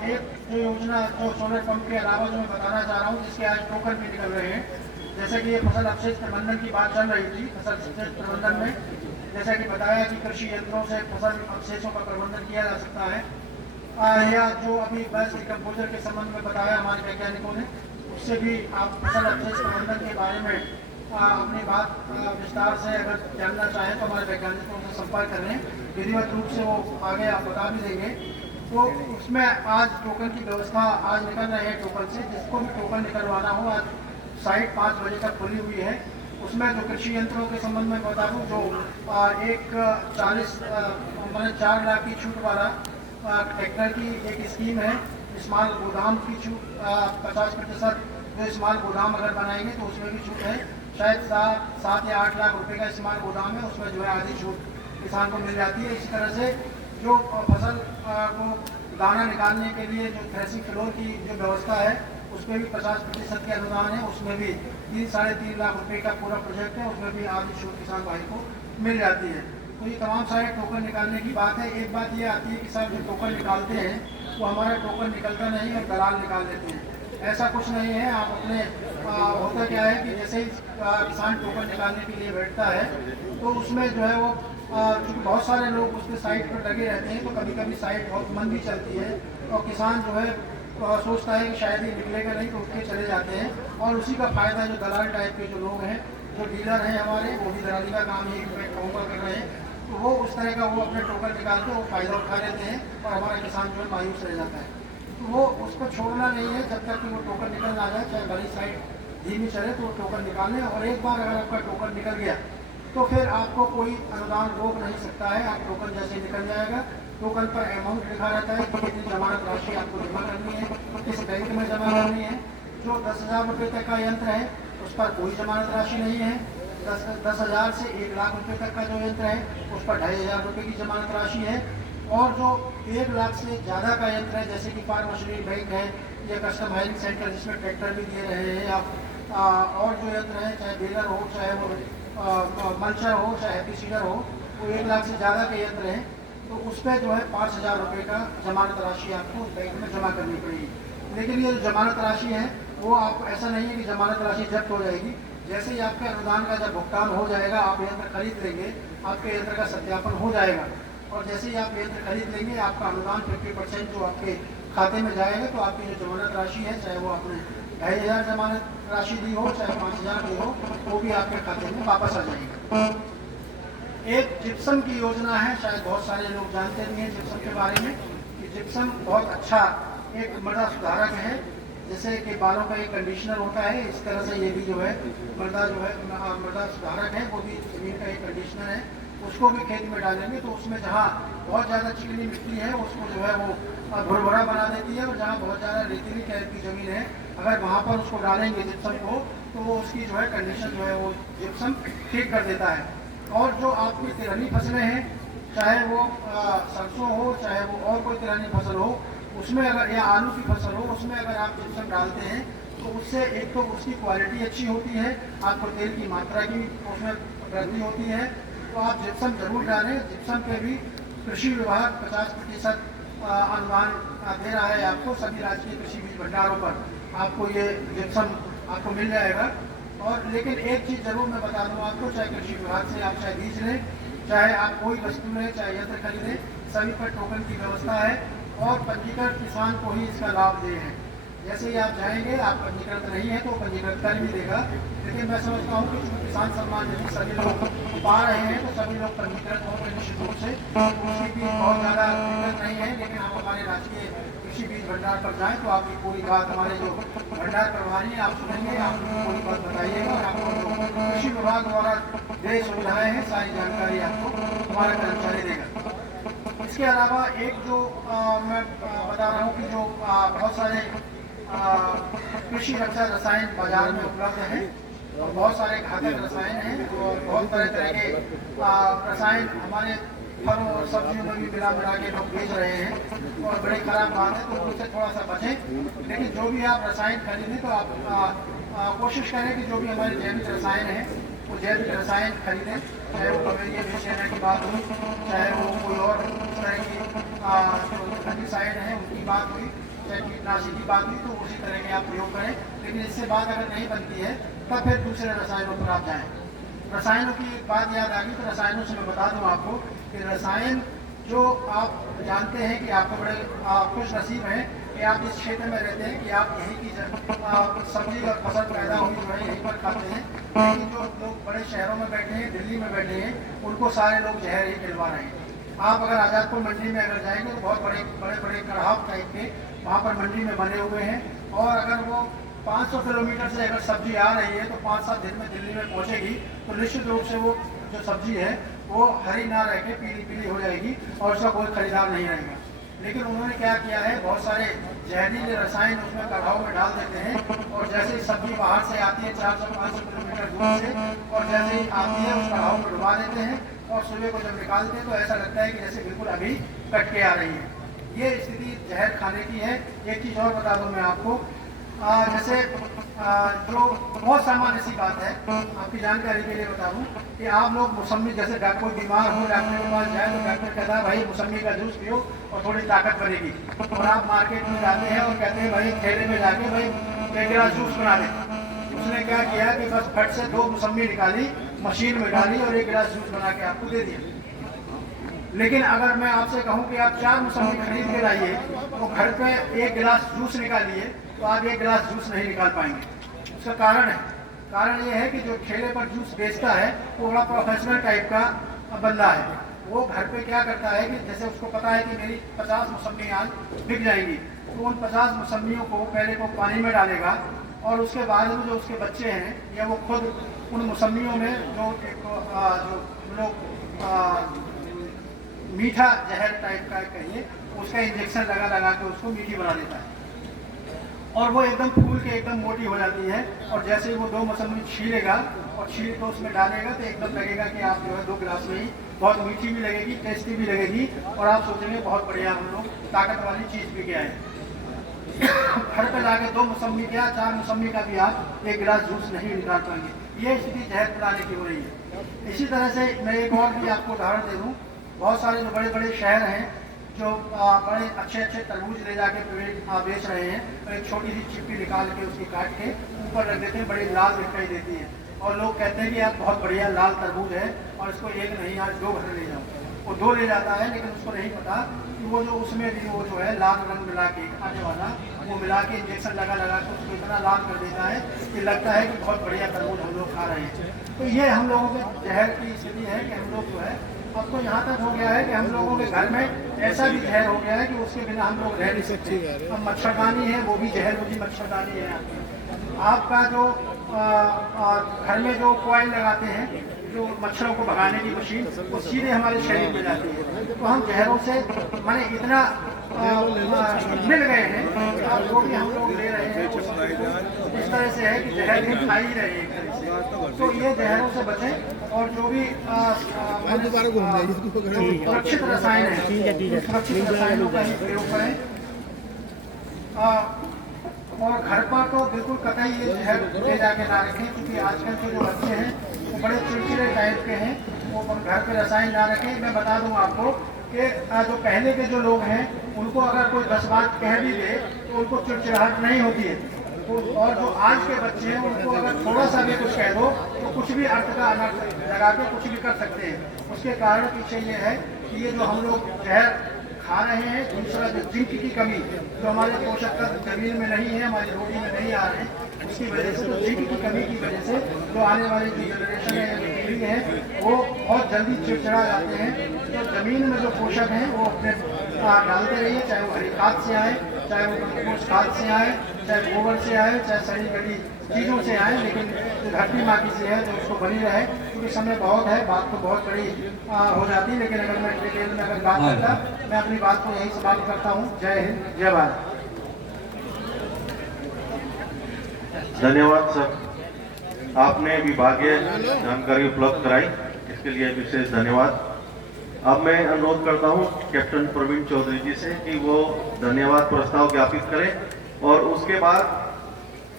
एक जो योजना जो सोलर पंप के अलावा जो मैं बताना चाह रहा हूँ जिसके आज टोकन भी निकल रहे हैं, जैसे कि ये फसल अवशेष प्रबंधन की बात चल रही थी। फसल अवशेष प्रबंधन में जैसा कि बताया कि कृषि यंत्रों से फसल अवशेषों का प्रबंधन किया जा सकता है, या जो अभी बैच डिकम्पोजर के संबंध में बताया हमारे वैज्ञानिकों ने, उससे भी आप फसल अवशेष प्रबंधन के बारे में अपनी बात विस्तार से अगर जानना चाहें तो हमारे वैज्ञानिकों से संपर्क करें, विधिवत रूप से वो आगे आप बता भी देंगे। तो उसमें आज टोकन की व्यवस्था आज निकल रहे हैं टोकन से, जिसको भी टोकन निकलवाना हो आज साइट 5 बजे तक खुली हुई है। उसमें जो कृषि यंत्रों के संबंध में बता दूँ, जो 4 लाख की छूट वाला ट्रैक्टर की एक स्कीम है, स्मॉल गोदाम की छूट 50% जो स्मॉल गोदाम अगर बनाएंगे तो उसमें भी छूट है। शायद 7 या 8 लाख रुपए का स्मॉल गोदाम है, उसमें जो है आधी छूट किसान को मिल जाती है। इसी तरह से जो फसल को दाना निकालने के लिए जो थ्रेसिंग फ्लोर की जो व्यवस्था है उसमें भी 50% के अनुदान है, उसमें भी 3-3.5 लाख रुपए का पूरा प्रोजेक्ट है, उसमें भी आधी छूट किसान भाई को मिल जाती है। तो ये तमाम सारे टोकन निकालने की बात है। एक बात ये आती है कि साहब जो टोकन निकालते हैं वो हमारा टोकन निकलता नहीं और दलाल निकाल देते हैं, ऐसा कुछ नहीं है। आप अपने होता क्या है कि जैसे ही किसान टोकन निकालने के लिए बैठता है तो उसमें जो है वो क्योंकि बहुत सारे लोग उसके साइट पर लगे रहते हैं, तो कभी कभी साइट बहुत मंदी चलती है और किसान जो है सोचता है कि शायद ये निकलेगा नहीं, तो उठ के चले जाते हैं, और उसी का फ़ायदा जो दलाल टाइप के जो लोग हैं, जो डीलर हैं हमारे, वो भी दलाली का काम ही मैं कहूँगा कर रहे हैं, तो वो उस तरह का वो अपने टोकन निकाल के वो फ़ायदा उठा लेते हैं और हमारा किसान जो है मायूस रह जाता है। तो वो उसको छोड़ना नहीं है जब तक कि वो टोकन निकल ना जाए, चाहे बड़ी साइट धीमी चले तो वो टोकन निकालें। और एक बार अगर आपका टोकन निकल गया तो फिर आपको कोई अनुदान रोक नहीं सकता है। आप टोकन जैसे निकल जाएगा, टोकन पर अमाउंट लिखा रहता है कि कितनी जमानत राशि आपको जमा करनी है, किस बैंक में जमा करनी है। जो 10,000 रुपये तक का यंत्र है उस पर कोई जमानत राशि नहीं है। 10,000 से 1 लाख रुपये तक का जो यंत्र है उस पर 2,500 रुपये की जमानत राशि है। और जो 1 लाख से ज़्यादा का यंत्र है, जैसे कि फार्म मशीनरी बैंक है या कस्टम हायरिंग सेंटर जिसमें ट्रैक्टर भी दे रहे हैं आप, और जो यंत्र है चाहे बेलर हो, चाहे वो मल्चर हो, चाहे हैप्पी सीडर हो, वो 1 लाख से ज़्यादा के यंत्र हैं तो उस पर जो है 5,000 रुपये का जमानत राशि आपको बैंक में जमा करनी पड़ेगी। लेकिन ये जो जमानत राशि है वो आपको ऐसा नहीं है कि जमानत राशि जब्त हो जाएगी। जैसे ही आपके अनुदान का जब भुगतान हो जाएगा, आप यंत्र खरीद लेंगे, आपके यंत्र का सत्यापन हो जाएगा और जैसे ही आप यंत्र खरीद लेंगे आपका अनुदान 50% जो आपके खाते में जाएगा, तो आपकी जो जमानत राशि है, चाहे वो आपने 2,500 जमानत राशि दी हो, चाहे 5,000 दी हो, वो भी आपके खाते में वापस आ जाएगा। एक जिप्सम की योजना है, शायद बहुत सारे लोग जानते नहीं हैं जिप्सम के बारे में, कि जिप्सम बहुत अच्छा एक मृदा सुधारक है। जैसे कि बालों का एक कंडीशनर होता है, इस तरह से ये भी जो है मृदा सुधारक है, वो भी जमीन का एक कंडीशनर है। उसको भी खेत में डालेंगे तो उसमें जहाँ बहुत ज़्यादा चिकनी मिट्टी है उसको जो है वो भुरभुरा बना देती है, और जहाँ बहुत ज़्यादा रेतीली टाइप की ज़मीन है अगर वहाँ पर उसको डालेंगे जिप्सम को, तो वो उसकी जो है कंडीशन जो है वो जिप्सम ठीक कर देता है। और जो आपकी तिरहनी फसलें हैं, चाहे वो सरसों हो, चाहे वो और कोई तिरहनी फसल हो, उसमें अगर या आलू की फसल हो, उसमें अगर आप जिप्सम डालते हैं तो उससे एक तो उसकी क्वालिटी अच्छी होती है, आपको तेल की मात्रा की उसमें वृद्धि होती है। तो आप जिप्सम जरूर डालें। जिप्सम पे भी कृषि विभाग 50% अनुदान दे रहा है आपको। सभी राजकीय कृषि बीज भंडारों पर आपको ये जिप्सम आपको मिल जाएगा। और लेकिन एक चीज़ जरूर मैं बता दूँ आपको, चाहे कृषि विभाग से आप चाहे बीज लें, चाहे आप कोई वस्तु लें, चाहे यंत्र खरीदें, सभी पर टोकन की व्यवस्था है और पंजीकृत किसान को ही इसका लाभ दे हैं। जैसे ही आप जाएंगे, आप पंजीकृत नहीं है तो पंजीकृत कर भी देगा, लेकिन मैं समझता हूँ कि किसान सम्मान निधि सभी लोग पा रहे हैं तो सभी लोग पंजीकृत होंगे निश्चित रूप से, उसकी भी बहुत ज़्यादा दिक्कत नहीं है। लेकिन आप हमारे राजकीय कृषि बीज भंडार पर जाएँ तो आपकी पूरी बात हमारे जो भंडार प्रभारी हैं आप सुनेंगे, आप पूरी बात बताइएगा और आपको कृषि विभाग द्वारा जो सुविधाएँ हैं सारी जानकारी आपको हमारा कर्मचारी देगा। इसके अलावा एक जो मैं बता रहा हूँ कि जो बहुत सारे कृषि रक्षा रसायन बाजार में उपलब्ध हैं और बहुत सारे घातक रसायन हैं और बहुत तरह के रसायन हमारे फलों और सब्जियों में भी मिला के लोग बेच रहे हैं और बड़ी खराब बात है, तो उनसे थोड़ा सा बचें। लेकिन जो भी आप रसायन खरीदें तो आप कोशिश करें कि जो भी हमारे जैविक रसायन हैं वो जैविक रसायन खरीदें, चाहे वो कमेरिया बेचने की बात हुई, चाहे वो कोई और इस तरह की फंगिसाइड है उनकी बात हुई, चाहे कीटनाशी की बात हुई, तो उसी तरह के आप प्रयोग करें। लेकिन इससे बात अगर नहीं बनती है तब फिर दूसरे रसायनों पर आप जाएँ। रसायनों की एक बात याद आ गई, तो रसायनों से मैं बता दूं आपको कि रसायन जो आप जानते हैं कि आपको बड़े खुश नसीब हैं कि आप इस क्षेत्र में रहते हैं कि आप यहीं की सब्जी और फसल पैदा हुई जो है यहीं पर खाते हैं। लेकिन जो लोग बड़े शहरों में बैठे हैं, दिल्ली में बैठे हैं, उनको सारे लोग जहर ही खिलवा रहे हैं। आप अगर आज़ादपुर मंडी में अगर जाएंगे तो बहुत बड़े बड़े कड़ाव टाइप के वहाँ पर मंडी में बने हुए हैं, और अगर वो 500 किलोमीटर से अगर सब्जी आ रही है तो 5-7 दिन में दिल्ली में पहुंचेगी, तो निश्चित रूप से वो जो सब्जी है वो हरी ना रह के पीली पीली हो जाएगी और उसका कोई खरीदार नहीं रहेगा। लेकिन उन्होंने क्या किया है, बहुत सारे जहरीले रसायन उसमें कढ़ाव में डाल देते हैं और जैसे ही सब्जी बाहर से आती है 400-500 किलोमीटर दूर से, और जैसे ही आती है उस कढ़ाव में डुबा देते हैं और सुबह को जब निकालते हैं तो ऐसा लगता है कि जैसे बिल्कुल अभी कट के आ रही है। ये स्थिति जहर खाने की है। एक चीज़ और बता दूँ मैं आपको, जैसे जो बहुत सामान्य सी बात है, आपकी जानकारी के लिए बता दूं कि आप लोग मौसमी, जैसे कोई बीमार हो डॉक्टर के पास जाए तो डॉक्टर कहता है भाई मौसमी का जूस पियो और थोड़ी ताकत बनेगी, और आप मार्केट में जाते हैं और कहते हैं भाई ठेले में जाके भाई 1 गिलास जूस बना दे। उसने क्या किया कि बस फट से 2 मौसमी निकाली, मशीन में डाली और 1 गिलास जूस बना के आपको दे दिया। लेकिन अगर मैं आपसे कहूँ कि आप 4 मौसमी खरीद के लाइए तो घर पे 1 गिलास जूस निकालिए तो आप 1 गिलास जूस नहीं निकाल पाएंगे। उसका कारण ये है कि जो ठेले पर जूस बेचता है वो बड़ा प्रोफेशनल टाइप का बंदा है। वो घर पे क्या करता है कि जैसे उसको पता है कि मेरी 50 मौसमी आज बिक जाएंगी, तो उन 50 मौसमियों को पहले वो पानी में डालेगा, और उसके बाद में जो उसके बच्चे हैं या वो खुद उन मौसमियों में जो लोग मीठा जहर टाइप का कहिए उसका इंजेक्शन लगा के उसको मीठी बना देता है और वो एकदम फूल के एकदम मोटी हो जाती है। और जैसे ही वो 2 मौसमी छीलेगा और छील के उसमें डालेगा तो एकदम लगेगा कि आप जो है 2 गिलास में ही बहुत मीठी भी लगेगी, टेस्टी भी लगेगी और आप सोचेंगे बहुत बढ़िया हम लोग ताकत वाली चीज़ पी के आए। घर पे लाके 2 मौसमी क्या 4 मौसमी का भी आप 1 गिलास जूस नहीं निकाल पाएंगे। ये स्थिति जहर पिलाने की हो रही है। इसी तरह से मैं एक और भी आपको उदाहरण दे दूँ। बहुत सारे जो बड़े बड़े शहर हैं जो बड़े अच्छे तरबूज ले जाके बेच रहे हैं और एक छोटी सी चिप्पी निकाल के उसकी काट के ऊपर रख देते हैं, बड़ी लाल दिखाई देती है और लोग कहते हैं कि यार बहुत बढ़िया लाल तरबूज है और इसको 1 नहीं आज 2 घर ले जाओ। वो 2 ले जाता है लेकिन उसको नहीं पता कि वो जो उसमें भी वो जो है लाल रंग मिला के खाने वाला वो मिला के इंजेक्शन लगा के उसको इतना लाल कर देता है कि लगता है कि बहुत बढ़िया तरबूज हम लोग खा रहे हैं। तो ये हम लोगों के जहर की स्थिति है कि हम लोग जो है अब तो यहाँ तक हो गया है कि हम लोगों के घर में ऐसा भी जहर हो गया है कि उसके बिना हम लोग रह नहीं सकते। अब मच्छरदानी है वो भी जहर मुझी मच्छरदानी है। आपका जो घर में जो कॉइल लगाते हैं जो मच्छरों को भगाने की मशीन वो सीधे हमारे शरीर में जाती है। तो हम जहरों से माने इतना मिल गए हैं अब जो भी हम लोग ले रहे हैं इस तरह से है कि जहर भी खा ही रहे हैं एक तरह से। तो ये जहरों से बचें और जो भी सुरक्षित रसायन है सुरक्षित रसायनों का ही प्रयोग करें। और घर पर तो बिल्कुल कतई ये जहर ले जाके ना रखें क्योंकि आजकल के जो बच्चे हैं वो बड़े चिड़चिड़े टाइप के हैं। वो घर पे रसायन ना रखें। मैं बता दूं आपको कि जो पहले के जो लोग हैं उनको अगर कोई 10 बात कह भी दे तो उनको चिड़चिड़ाहट नहीं होती है। और जो आज के बच्चे हैं उनको अगर थोड़ा सा भी कुछ कह दो तो कुछ भी अर्थ का अनर्थ लगा के कुछ भी कर सकते हैं। उसके कारण पीछे ये है कि ये जो हम लोग जहर खा रहे हैं, दूसरा जो जिंक की कमी जो हमारे पोषक तत्व जमीन में नहीं है, हमारी रोटी में नहीं आ रहे हैं, उसकी वजह से तो जिंक की कमी की वजह से जो आने वाली जो जनरेशन है पीढ़ी है वो बहुत जल्दी चिड़चिड़ा जाते हैं। तो जमीन में जो पोषक हैं वो अपने डालते रहिए, चाहे वो हरी खाद से आए, चाहे वो कंपोस्ट खाद से आए, चाहे गोबर से आए, चाहे सड़ी गली चीज़ों से आए, लेकिन जो धरती माटी से है तो उसको बनी रहे। क्योंकि समय बहुत है, बात तो बहुत बड़ी हो जाती है, लेकिन अगर मैं डिटेल में अगर बात करता मैं अपनी बात को यही समाप्त करता हूँ। जय हिंद, जय भारत। धन्यवाद सर, आपने विभागीय जानकारी उपलब्ध कराई, इसके लिए विशेष धन्यवाद। अब मैं अनुरोध करता हूं कैप्टन प्रवीण चौधरी जी से कि वो धन्यवाद प्रस्ताव ज्ञापित करें और उसके बाद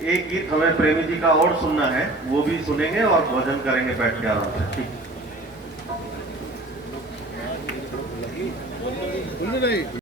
एक गीत हमें प्रेमी जी का और सुनना है, वो भी सुनेंगे और भोजन करेंगे बैठ के आराम से। ठीक।